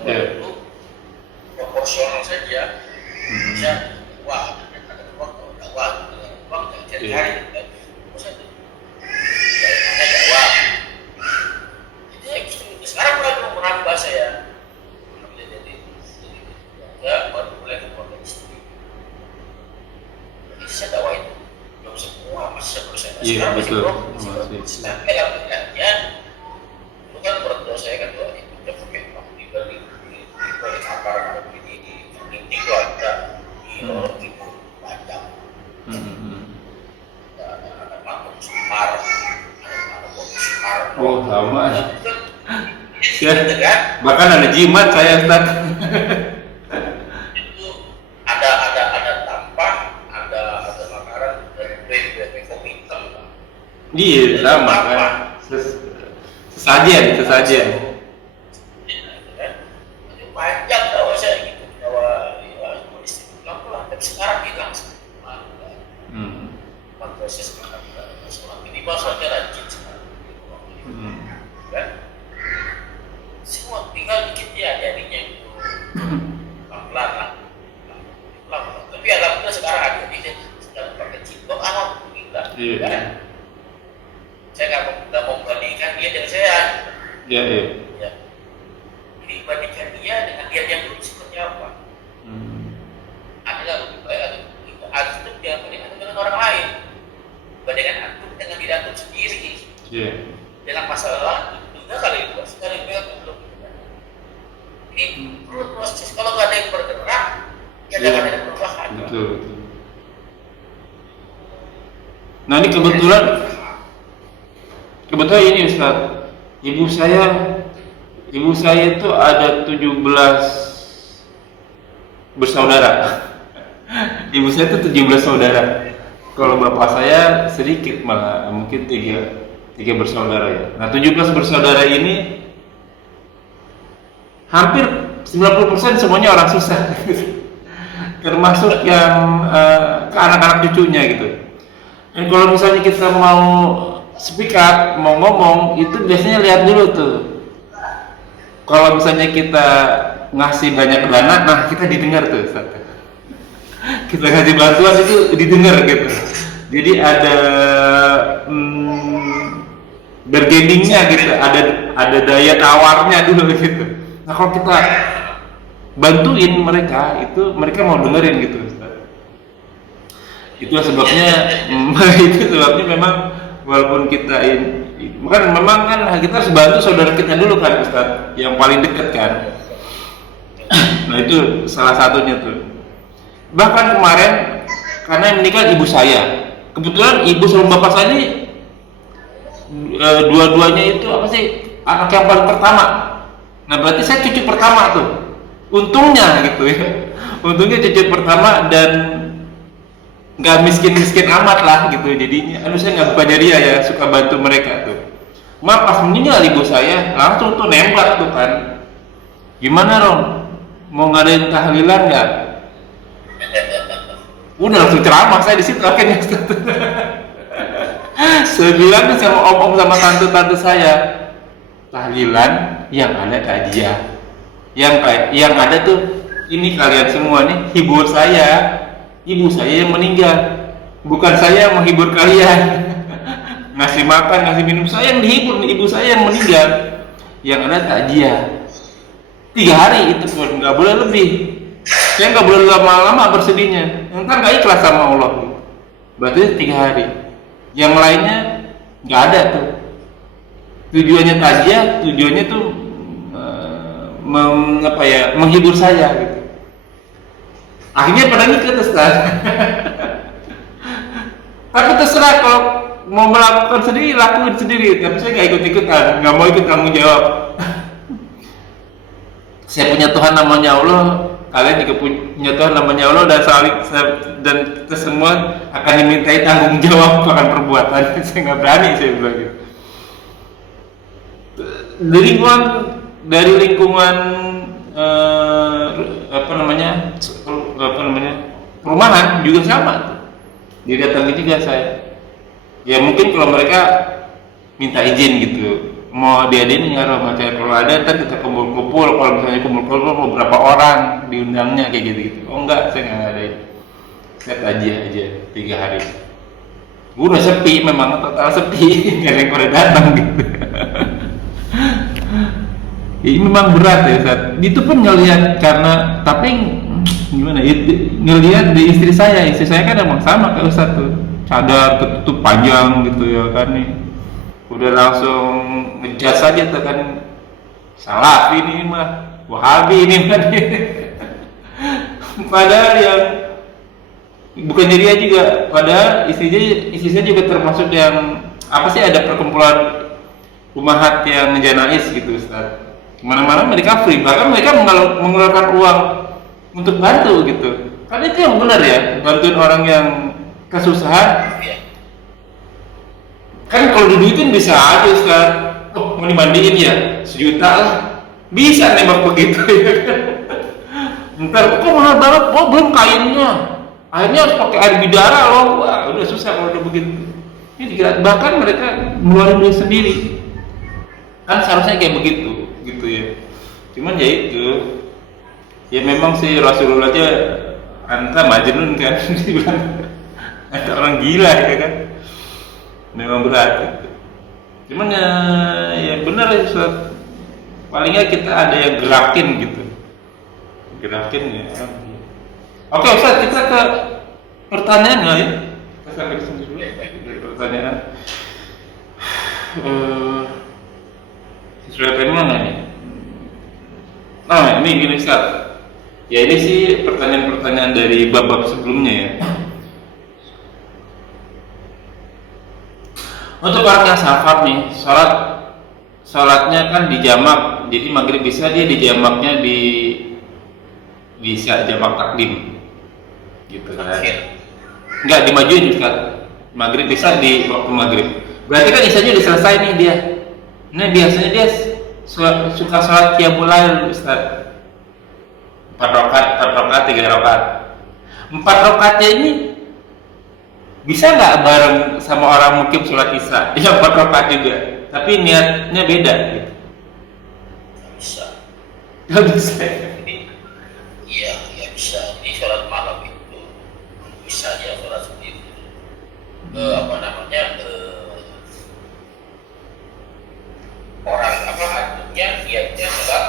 itu proporsional saja. Bisa ada uang dakwah, uang cari kan. Jawab. Jadi sekarang mulai menambah saya. Jadi baru mulai keluarga istri. Jadi saya dakwah itu belum semua masih proses. Iya betul. Tapi alhamdulillahnya itu kan berdoa saya kan doa itu pakai dibeli kamar di itu ada di lorong itu panjang. Ada makmum sumar. Ya, gitu kan. bahkan ada jimat saya Ustaz. Itu ada tampah, ada makanan dari kopi hitam. Iya, sama kan. Sesajen. Itu panjang tahu saya gitu bahwa ya istiqlal lah, tapi sekarang hilang semua. Proses makan semakin di bahasanya rajin sekarang. Kan? Semua tinggal dikit ya jadinya itu pelan lah. Tapi alhamdulillah sekarang ada ini sedang pakai cipok, alhamdulillah. Iya. Kan? Saya nggak mau bandingkan dia dengan saya. Iya. Ya. Ini bandingkan dia dengan dia yang dulu seperti apa? Ada nggak lebih baik atau tidak? Antum jangan bandingkan dengan orang lain. Bandingkan antum dengan diri antum sendiri. Iya. Dalam masalah juga kali itu sekali belum. Ini perlu proses. Kalau nggak ada yang bergerak, ya Iya. jangan ada perubahan. Betul. Nah, ini kebetulan ini Ustaz. Ibu saya itu ada 17 bersaudara. Ibu saya itu 17 saudara. Kalau bapak saya sedikit, malah mungkin 3 bersaudara ya. Nah, 17 bersaudara ini hampir 90% semuanya orang susah. Termasuk yang ke anak-anak cucunya gitu. Dan kalau misalnya kita mau speak up, mau ngomong, itu biasanya lihat dulu tuh. Kalau misalnya kita ngasih banyak dana, nah kita didengar tuh Ustaz. Kita ngasih bantuan itu didengar gitu. Jadi ada bargainingnya gitu, ada daya tawarnya dulu gitu. Nah kalau kita bantuin mereka, itu mereka mau dengerin gitu Ustaz. Itulah sebabnya memang walaupun kita memang kan kita harus bantu saudara kita dulu kan Ustaz, yang paling dekat kan. Nah itu salah satunya tuh. Bahkan kemarin karena yang meninggal ibu saya, kebetulan ibu sama bapak saya ini dua-duanya itu apa sih, anak yang paling pertama. Nah berarti saya cucu pertama tuh, untungnya gitu ya, untungnya cucu pertama dan nggak miskin amat lah gitu. Jadinya saya nggak bukannya dia ya, suka bantu mereka tuh. Pas meninggal ibu saya langsung tuh nembak tuh kan, gimana Rom, mau ngadain tahlilan nggak? Udah langsung ceramah saya di situ akhirnya. Saya bilang tuh sama om sama tante saya, tahlilan yang ada hadiah, yang ada tuh ini kalian semua nih hibur saya. Ibu saya yang meninggal, bukan saya yang menghibur kalian. Ngasih makan, ngasih minum, saya yang dihibur nih, ibu saya yang meninggal. Yang ada takjiah 3 hari itu pun nggak boleh lebih. Saya nggak boleh lama-lama bersedihnya, ntar nggak ikhlas sama Allah. Berarti 3 hari. Yang lainnya nggak ada tuh. Tujuannya takjiah, tujuannya tuh menghibur saya gitu. Akhirnya pada ngikut Ustaz. Tapi terserah, kalau mau melakukan sendiri, lakuin sendiri. Tapi saya nggak ikut-ikutan, nggak mau ikut tanggung jawab. Saya punya Tuhan namanya Allah, kalian juga punya Tuhan namanya Allah, dan kita semua akan dimintai tanggung jawab akan perbuatan. Saya nggak berani, saya bilang gitu. Dari lingkungan perumahan juga sama tuh. Didatangi juga saya. Ya mungkin kalau mereka minta izin gitu, mau diadain nggak Rom, kalau ada ntar kita kumpul-kumpul. Kalau misalnya kumpul-kumpul beberapa orang diundangnya kayak gitu. Oh enggak, saya nggak ngadain. Set aja 3 hari. Udah sepi, memang total sepi, nggak ada yang pada datang gitu. Ini memang berat ya Ustaz. Itu pun ngelihat karena, tapi gimana ya, ngelihat di istri saya kan emang sama kayak Ustaz tuh, cadar ketutup panjang gitu ya kan nih, udah langsung ngejudge aja tuh kan, Salafi ini mah, Wahabi ini mah. Padahal yang bukannya dia juga, padahal istri saya juga termasuk yang apa sih, ada perkumpulan umahat yang janais gitu Ustaz. Kemana-mana mereka free, bahkan mereka mengeluarkan uang untuk bantu gitu. Kan itu yang benar ya, bantuin orang yang kesusahan. Iya. Kan kalau diduitin bisa aja Ustaz. Oh, mau dimandiin ya, 1 juta lah. Bisa nembak begitu ya kan. Ntar kok mahal banget, oh belum kainnya. Akhirnya harus pakai air bidara loh. Wah, udah susah kalau udah begitu. Ini dikira, bahkan mereka ngeluarin duit sendiri. Kan seharusnya kayak begitu, gitu ya. Cuman ya itu, ya memang sih Rasulullah aja anta majnun kan, dibilang ada orang gila ya kan. Memang berat gitu. Cuman ya benar ya Ustaz. Palingnya kita ada yang gerakin gitu. Gerakin ya. Oke Ustaz, kita ke pertanyaan nggak ya? Kita sampai di sini dulu. Dari pertanyaan. Sudah tema nggak nih? Nah ini gini Ustaz. Ya ini sih pertanyaan-pertanyaan dari bab-bab sebelumnya ya. Untuk orang yang safar nih, sholatnya kan dijamak, jadi maghrib bisa dia dijamaknya bisa jamak takdim, gitu kan? Enggak dimajuin Ustaz. Maghrib bisa di waktu maghrib. Berarti kan isanya udah selesai nih dia. Nah biasanya dia suka sholat qiyamul lail Ustaz. 4 rakaat, 3 rakaat. 4 rakaatnya ini bisa nggak bareng sama orang mukim sholat isya? Ya 4 rakaat juga, tapi niatnya beda gitu. Bisa. Nggak bisa. Iya, ya bisa. Di sholat malam itu bisa aja sholat sendiri. Apa namanya? Orang apa artinya niatnya sholat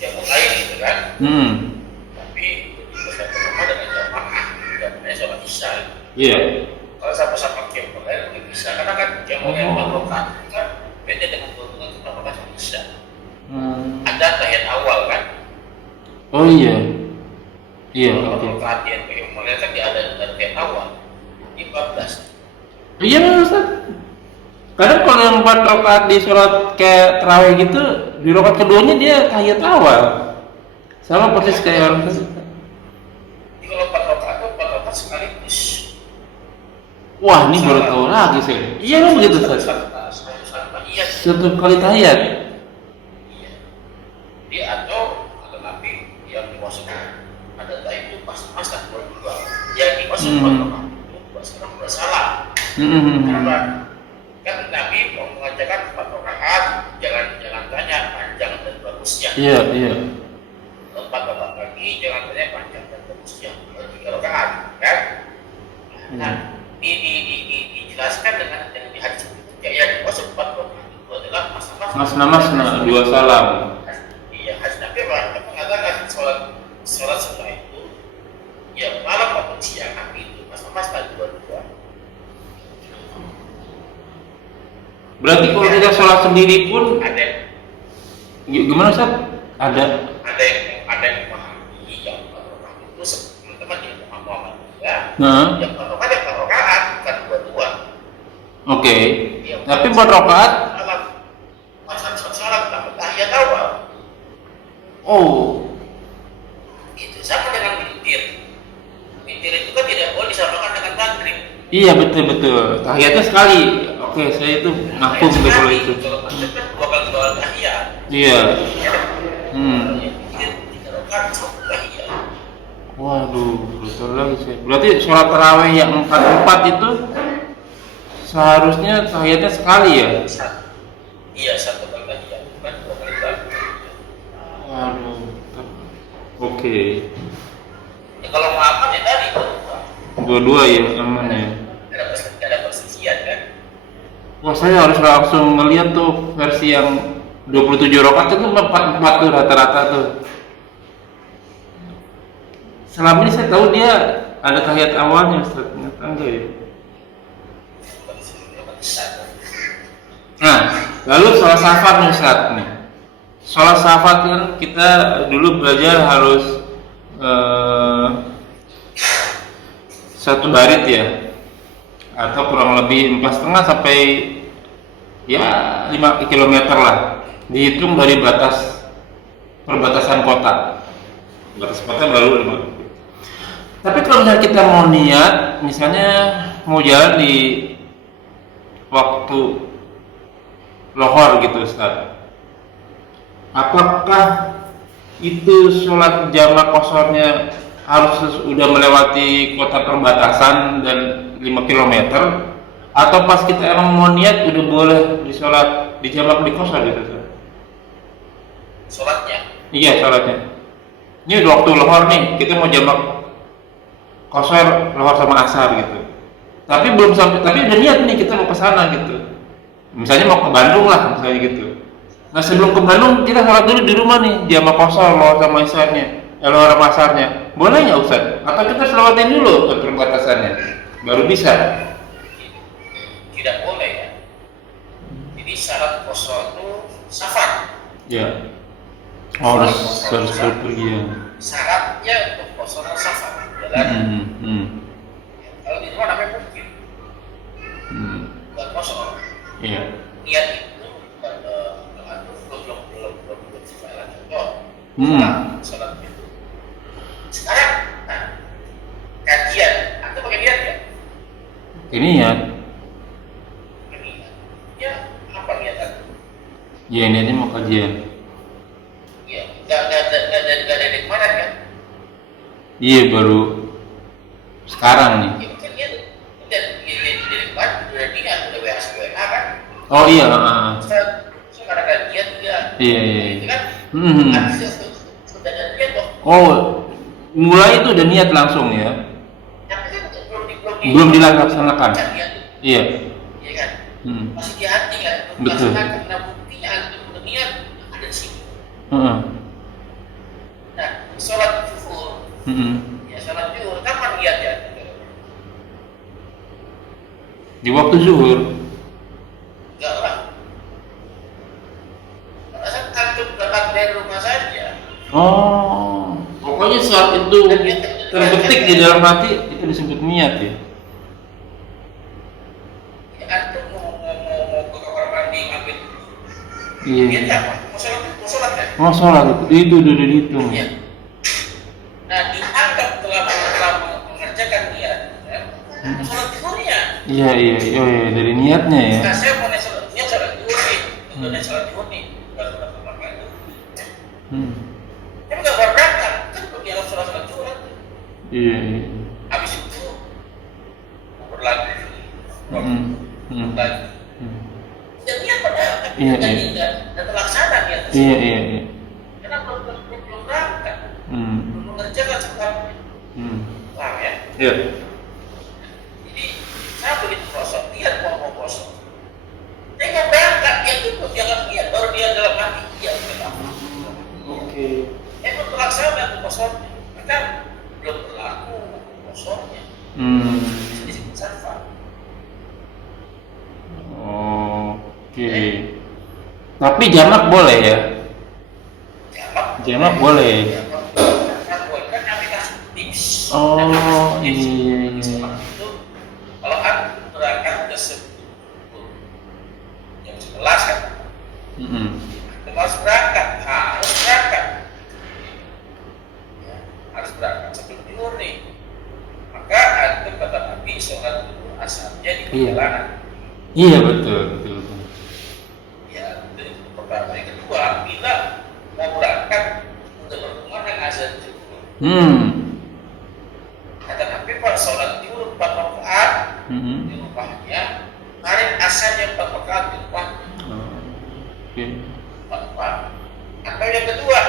yang mulai gitu kan? Tapi sholat pertama dengan jamaah, jamaahnya sholat isya. Iya. Kalau sama-sama yang mulai lebih bisa, karena kan yang mulai 4 rakaat kan beda dengan keuntungan sama sholat isya. Ada tahiyat awal kan? Oh iya. Iya. Kalau perhatian yang mulai kan dia ada tahiyat awal 15. Iya Ustaz. Kadang kalau yang 4 rakaat di sholat kayak tarawih gitu, di rakaat keduanya dia tahiyat awal. Sama persis kayak orang tadi. Jadi kalau 4 rakaat itu 4 rakaat sekaligus. Wah, ini baru tahu lagi saya. Iya kan begitu Ustaz. Iya. Satu kali tahiyat. Iya. Dia atau tapi yang dimasukkan ada tahiyat itu pas tak berdua. Yang dimasukkan itu sekarang udah salah. Karena kan Nabi mau mengajarkan 4 rakaat, jangan tanya panjang dan bagusnya. Iya, iya. 4 rakaat lagi, jangan tanya panjang dan bagusnya. 3 rakaat, kan? Nah, dijelaskan dengan di hadis yang masuk 4 rakaat itu adalah Masna 2 salam. Iya, hadis Nabi mengatakan sholat sunnah itu ya malam atau siang hari itu masna 2. Berarti kalau kita sholat sendiri pun ada gimana Ustaz? Ada yang memahami yang 4 rakaat itu teman-teman yang memahami ya. Nah. Yang 4 rakaat yang 4 rakaat bukan 2. Oke. Tapi 4 rakaat salat tambah tahiyat awal. Oh. Itu sama dengan witir. Witir itu kan tidak boleh disamakan dengan maghrib. Iya betul. Tahiyatnya sekali. Oke, saya itu ngaku gitu kalau itu. Kalau maghrib kan 2 kali tahiyat. Iya. Witir 3 rakaat 1 tahiyat. Waduh, betul lagi saya. Berarti sholat tarawih yang 4 itu seharusnya tahiyatnya sekali ya? Iya, 1 kali tahiyat, bukan 2 kali tahiyat. Waduh. Oke. Ya, kalau mau aman ya tadi Dua-dua ya aman ya. ada persisian kan? Wah, saya harus langsung ngeliat tuh versi yang 27 rakaat itu 4 tuh rata-rata tuh. Selama ini saya tahu dia ada tahiyat awalnya, Ustaz. Ternyata enggak ya. Nah, lalu sholat safar nih Ustaz nih. Sholat safar kan kita dulu belajar harus 1 barit ya, atau kurang lebih 4,5 sampai ya 5 km lah. dihitung dari perbatasan kota. Batas kota baru 5 kilo. Tapi kalau misalnya kita mau niat, misalnya mau jalan di waktu lohor gitu Ustaz, apakah itu sholat jamak kosornya harus udah melewati kota perbatasan dan 5 kilometer, atau pas kita emang mau niat udah boleh disolat di jamak di kosor gitu Ustaz? Sholatnya Iya, sholatnya. Ini udah waktu lohor nih, kita mau jamak kosor lohor sama asar gitu. Tapi belum sampai, tapi udah niat nih kita mau ke sana gitu. Misalnya mau ke Bandung lah, misalnya gitu. Nah sebelum ke Bandung kita sholat dulu di rumah nih, jamak kosor lohor sama asarnya, lohor sama asarnya. Boleh nggak Ustaz? Atau kita selewatin dulu ke perbatasannya, baru bisa? tidak boleh ya. Jadi syarat kosor itu safar. Ya. Oh, harus pergian. Syaratnya untuk kosor safar jalan. Kalau di rumah namanya mungkin bukan kosor. Iya. Niat itu belum sesuai contoh. Sholat itu. Sekarang, kajian, atau pakai niat ya? Ini ya. Ya, apa niatan? Ya ini mau kajian. Ya, nggak ada di kemarin kan? Iya baru sekarang nih. Ya mungkin dia udah di kemarin udah niat, udah WA kan? Oh iya. Saya ada kajian juga. Iya. Itu kan? Sudah ada niat kok. Oh, mulai itu udah niat langsung ya? Tapi kan Belum dilaksanakan. Iya. Iya kan? Masih di hati kan? Betul. Karena buktinya itu niat ada di sini. Nah, sholat zuhur, ya sholat zuhur kapan niatnya? Di waktu zuhur. Enggak lah. Karena antum berangkat dari rumah saja. Oh, pokoknya saat itu terbetik di dalam hati itu disebut niat ya. Ya antum mau ke kamar mandi ngambil. Iya. Niatnya apa? Mau sholat kan? Mau sholat itu udah dihitung. Iya. Nah, dianggap telah mengerjakan niat, ya. Sholat zuhurnya. Iya. Oh iya dari niatnya ya. Nah, saya mau niat sholat zuhur nih, udah sholat zuhur nih, baru ke kamar mandi. Tapi nggak berangkat, kan belum dianggap sholat zuhur. Iya. Habis itu ukur lagi, lagi. Dan niat padahal, tapi nggak terlaksana niat. Iya. Karena belum berangkat, belum mengerjakan sebabnya. Paham ya? Iya. Jadi saya begitu kosong, niat mau kosong. Dia nggak berangkat, dia tutup, dia nggak niat, baru dia dalam hati dia berangkat. Oke. Belum terlaksana tuh kosongnya, maka belum berlaku kosongnya. Disebut safar. Oke. Tapi jamak boleh ya? Jamak boleh. Jamak boleh kan aplikasi tips. Oh iya. Itu kalau aku berangkat ke jam 11 kan, harus berangkat, ya, harus berangkat sebelum zuhur nih. Maka aku kata Nabi sholat dulu asarnya di perjalanan. Iya betul. Ya, itu pertama. Yang kedua, bila mau berangkat untuk berhubungan dengan azan zuhur. Kata Nabi pada sholat zuhur 4 rakaat di rumahnya, tarik asarnya 4 rakaat di rumahnya. Oke. Atau yang kedua,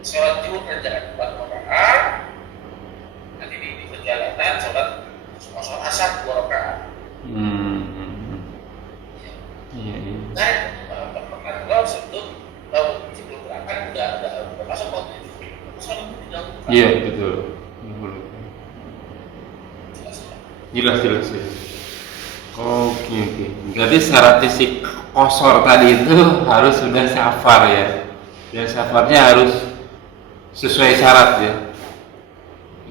sholat zuhur kerjaan 4 rakaat, nanti di perjalanan sholat asar 2 rakaat. Iya. Nah, kalau sebelum berangkat udah masuk waktu itu. Sholat itu dilakukan. Iya betul. Jelas. Oke. Berarti syarat fisik kosor tadi itu harus sudah safar ya. Dan safarnya harus sesuai syarat ya.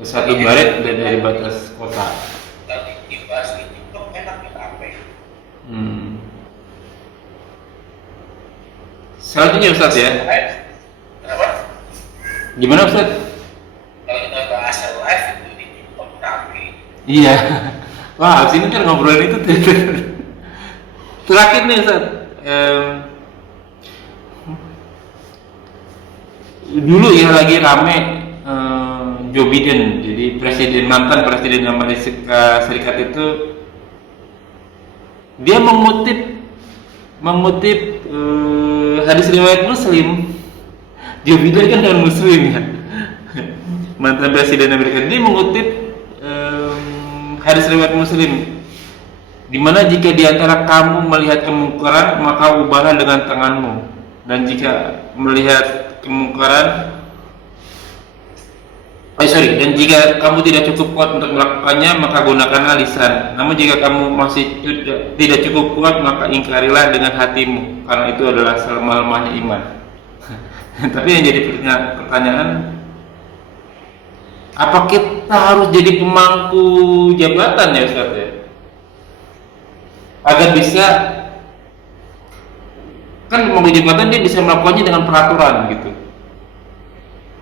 Satu barit dari batas kota. Tadi dibahas di TikTok enaknya apa ya? Selanjutnya Ustaz ya. Kenapa? Gimana Ustaz? Kalau kita bahas live itu di TikTok tapi Iya. Wah, abis ini kan ngobrolin itu tuh. Terakhir nih Ustaz. Dulu ya lagi rame Joe Biden, jadi mantan presiden Amerika Serikat itu, dia mengutip hadis riwayat Muslim. Joe Biden kan non Muslim ya, mantan presiden Amerika. Dia mengutip hadis riwayat Muslim, di mana jika di antara kamu melihat kemungkaran, maka ubahlah dengan tanganmu, dan jika melihat kemungkaran, dan jika kamu tidak cukup kuat untuk melakukannya, maka gunakanlah lisan. Namun jika kamu masih tidak cukup kuat, maka ingkarilah dengan hatimu, karena itu adalah selemah-lemahnya iman. Tapi yang jadi pertanyaan, apa kita harus jadi pemangku jabatan ya Ustaz ya? Agar bisa, kan pemangku jabatan dia bisa melakukannya dengan peraturan gitu,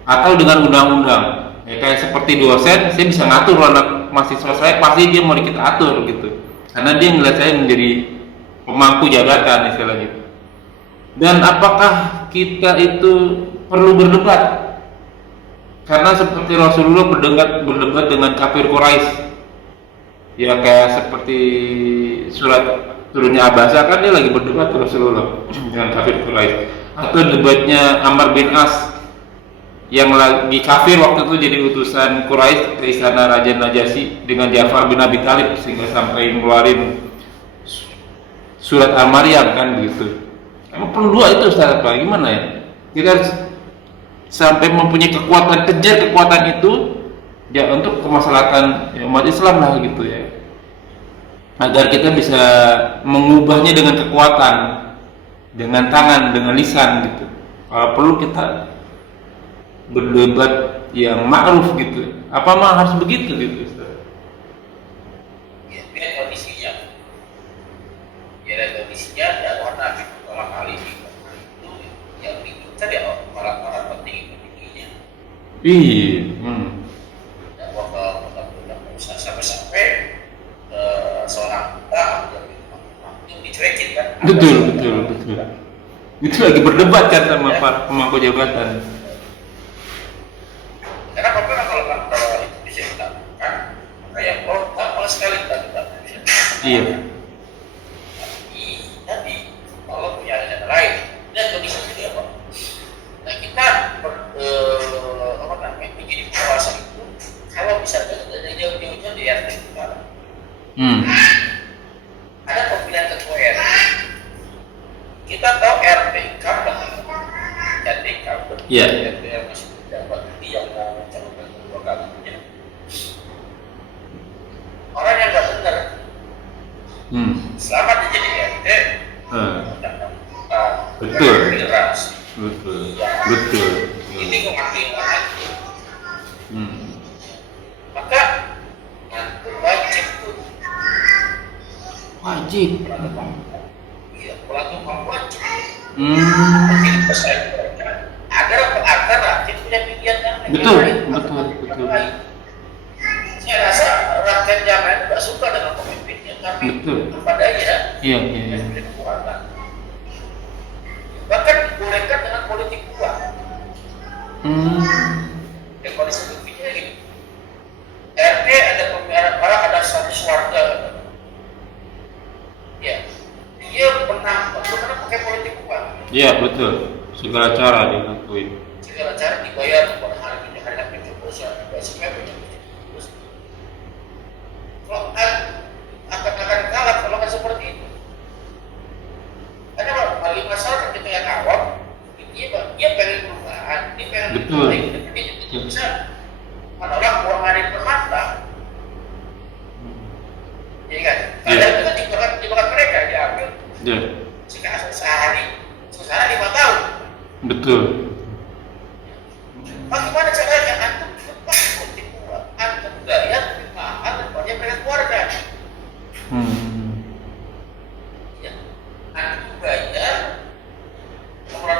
atau dengan undang-undang. Ya, kayak seperti dosen, saya bisa ngatur anak mahasiswa saya, pasti dia mau kita atur gitu, karena dia ngeliat saya menjadi pemangku jabatan istilahnya. Dan apakah kita itu perlu berdebat? Karena seperti Rasulullah berdebat dengan kafir Quraisy, ya kayak seperti surat turunnya Abasa, kan dia lagi berdebat Rasulullah dengan kafir Quraisy. Atau debatnya Amr bin As yang lagi kafir waktu itu jadi utusan Quraisy ke istana Raja Najasyi dengan Ja'far bin Abi Thalib, sehingga sampai ngeluarin surat Al-Maryam kan begitu. Emang perlu dua itu Ustaz apa gimana ya? Kita harus sampai mempunyai kekuatan, kejar kekuatan itu ya untuk kemaslahatan ya, umat Islam lah gitu ya, agar kita bisa mengubahnya dengan kekuatan, dengan tangan, dengan lisan gitu. Kalau perlu kita berdebat yang ma'ruf gitu. Apa mah harus begitu gitu Ustaz? ya biar kondisinya dan warna pertama kali itu yang diincar ya orang-orang pentingnya. Iya. Dan waktu sampai seorang kita yang dicuekin kan. Betul. Itu lagi berdebat kan sama para pemangku jabatan. Karena kalau itu bisa dilakukan, maka yang kalau sekali kita bisa. Iya. Tapi kalau punya agenda lain dan kondisi jadi apa? Nah kita menjadi penguasa itu kalau bisa dari jauh-jauhnya di RT kita. Ada pemilihan ketua RT. Kita tahu RT incumbent dan incumbent. Iya. RT yang masih menjabat yang mau mencalonkan kedua kalinya. Orang yang nggak benar, selama dia jadi RT, Betul. generasi. Betul. Ini kemakilan. Maka nanti wajib tuh. Wajib. Iya, melakukan wajib. Hmm. Ini pesan mereka. Agar rakyat punya pilihan yang lain. Betul. Saya rasa rakyat zaman itu nggak suka dengan pemimpinnya, tapi Betul. kepadanya Iya. kekuatan. Bahkan dibolehkan dengan politik uang. Dan kondisi berpikirnya gini. RT ada pemilihan orang, ada satu warga. Ya, dia pernah pakai politik uang. Iya, betul. Segala cara dilakuin. Segala cara dibayar pada hari ini, hari pencoblosan, basicnya pencoblosan. Kalau akan kalah kalau nggak seperti itu. Karena bagi masyarakat kita yang awam, dia pengen perubahan, dia pengen Betul. dia bisa menolak uang per mata. Iya kan? Padahal itu kan di belakang mereka diambil. Iya. Sehari 5 tahun. Betul. Bagaimana caranya antum lepas politik uang, antum gaya lebih mahal daripada mereka keluarga. Ya, antum gaya pengelolaan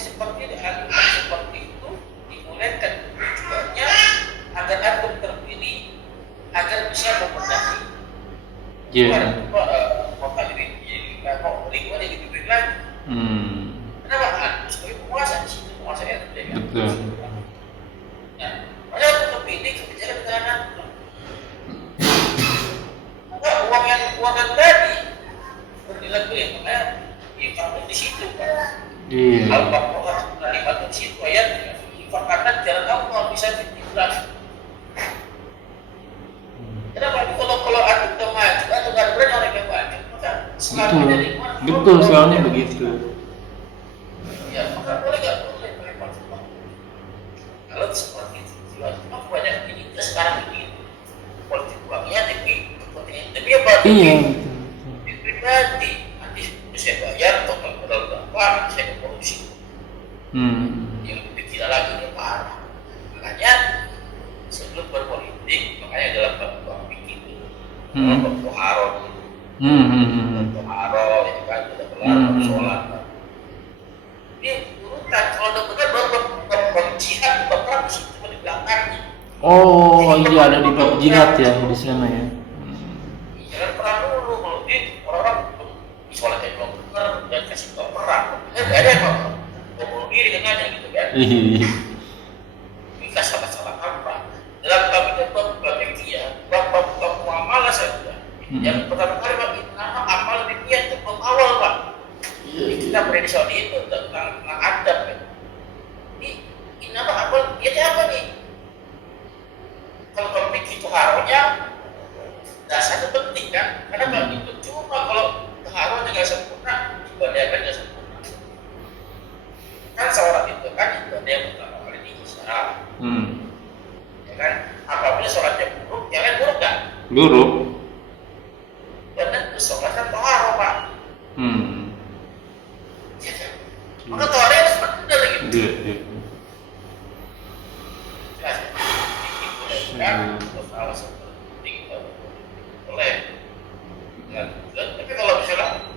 seperti itu dimulaikan tujuannya agar antum terpilih agar bisa membenahi. Iya. Mau lingkungan yang lebih baik lagi. Kenapa? Antum sebagai penguasa di situ, penguasa RT kan. Betul. Nah, makanya untuk terpilih kebijakan dengan antum. Maka uang yang tadi bernilai yang makanya infak di situ kan. Iya. Al-Baqarah kalimat di situ ayatnya infakkan jalan Allah bisa dibilang. Kenapa? Kalau antum udah maju atau nggak berani orang yang maju, maka selamanya di mana? Betul, soalnya begitu. Ya, maka boleh nggak boleh masuk. Kalau seperti itu, cuma banyak ini sekarang ini politik uangnya demi apa? Iya. Demi pribadi. Nanti saya bayar atau kalau berapa saya korupsi. Yang lebih tidak lagi ini parah. Makanya sebelum berpolitik, makanya dalam bab fikih itu, bab toharo itu, toharo itu kan sudah kelar sholat. Ini urutan kalau udah benar bab jihad, bab perang di situ di belakangnya. Oh iya, ada di bab jihad ya di sana ya. Jangan perang dulu kalau orang-orang sholatnya belum benar dan kasih tau perang. Nggak ada yang mau bunuh diri dengannya gitu kan. Iya. Kita salah-salah apa? Dalam kabinet bab fikih bab muamalah saja. Yang pertama kali bab nama amal niat itu bab awal Pak. Kita berani soal itu tentang adab kan. Ini nama amal niatnya apa nih? Kalau bab fikih itu haronya dasarnya penting kan? Karena bab itu cuma kalau haronya nggak sempurna, ibadahnya nggak sempurna. Kan seorang itu kan ibadah yang pertama kali di Islam. Ya kan? Apabila sholatnya buruk, ya kan buruk kan? Buruk. Dan itu sholatnya toharo Pak. Ya kan? Maka toharo harus benar gitu. Iya. Jelas ya? Itu kan? Terus awas seperti itu boleh. Tapi kalau misalnya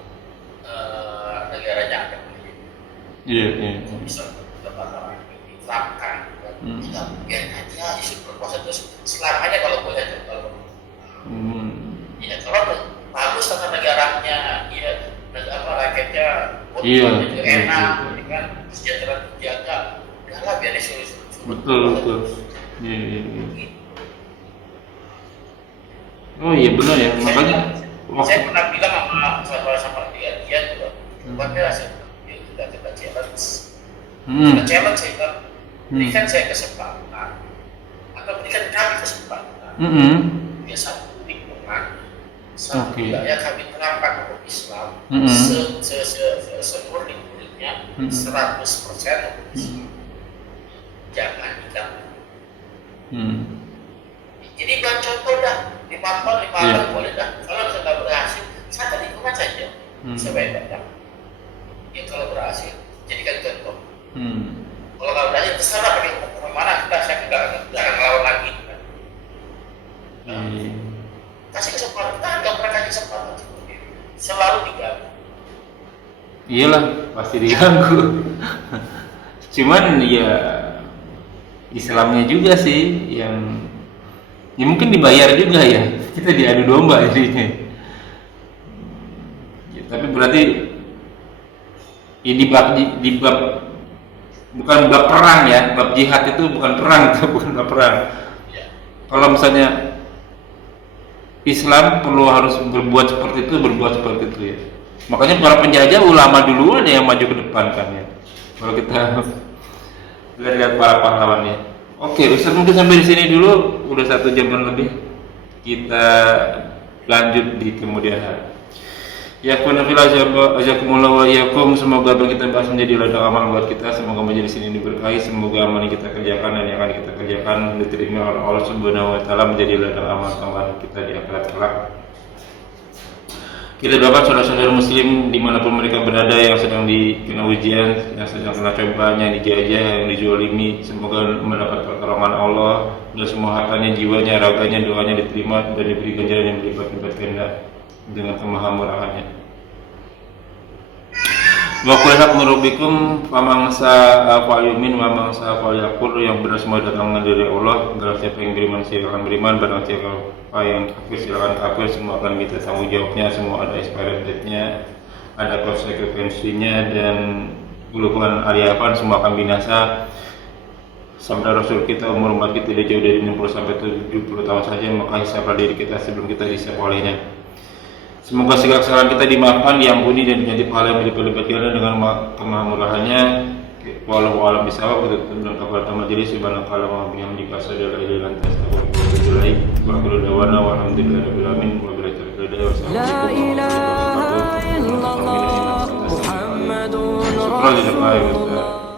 negaranya ada Iya. bisa lebaran diterapkan, kita biarin aja isu berkuasa terus selamanya kalau boleh kalau ya kalau bagus tata negaranya, ya rakyatnya itu enak, kan kesejahteraan terjaga, udahlah biarin isu. Betul. Iya. Oh iya benar ya, makanya saya pernah bilang sama dia juga, bukannya kita challenge. Kita challenge saya bilang, berikan saya kesempatan atau berikan kami kesempatan. Biasa lingkungan, satu budaya kami terapkan hukum Islam semurni-murninya 100% hukum Islam. Jangan diganggu. Jadi buat contoh dah, 5 tahun boleh dah. Kalau sudah berhasil, satu lingkungan saja sebaik-baiknya. Ya kalau berhasil, jadikan contoh. Kalau nggak berhasil, terserah pakai hukum mana, saya nggak akan melawan lagi. Kan? Kasih kesempatan, kita nggak pernah kasih kesempatan. Selalu diganggu. Iyalah, pasti diganggu. Cuman ya Islamnya juga sih yang ya mungkin dibayar juga ya, kita diadu domba jadinya. Ya, tapi berarti ini bab bukan bab perang ya, bab jihad itu bukan perang, itu bukan bab perang. Kalau misalnya Islam perlu harus berbuat seperti itu ya. Makanya para penjajah ulama duluan yang maju ke depan kan ya. Kalau kita lihat para pahlawannya. Oke, Ustaz mungkin sampai di sini dulu, udah 1 jam lebih. Kita lanjut di kemudian hari. Ya kunafil ajakumullah wa iyyakum, semoga apa yang kita bahas menjadi ladang amal buat kita, semoga majelis ini diberkahi, semoga amal yang kita kerjakan dan yang akan kita kerjakan diterima oleh Allah Subhanahu wa taala menjadi ladang amal tambahan kita di akhirat kelak. Kita doakan saudara-saudara muslim dimanapun mereka berada yang sedang dikena ujian, yang sedang kena cobaan, yang dijajah, yang dijolimi, semoga mendapat pertolongan Allah dan semua hartanya, jiwanya, raganya, doanya diterima dan diberi ganjaran yang berlipat-lipat ganda dengan kemahamurahannya. Wa qul haq min famangsa fa'yumin wa mangsa fa'yakfur, yang benar semua datang dari Allah. Barang siapa yang beriman silakan beriman, barang siapa yang kafir silakan kafir. Semua akan kita tanggung jawabnya, semua ada expiry date-nya, ada konsekuensinya, dan gulungan aliapan semua akan binasa. Sabda Rasul kita, umur umat kita tidak jauh dari 60 sampai 70 tahun saja, maka hisablah diri kita sebelum kita dihisab olehnya. Semoga segala kesalahan kita dimaafkan, diampuni, dan diganti pahala yang berlipat-lipat ganda dengan kemahamurahannya. Wallahu a'lam bishawab. Kita tutup dengan kafaratul majelis. Subhanakallahumma wa bihamdika asyhadu an la ilaha illa anta astaghfiruka wa atubu ilaik. Wa akhiru da'wana walhamdulillahirabbil alamin. Wa billahi taufiq. لا إله إلا الله محمد رسول الله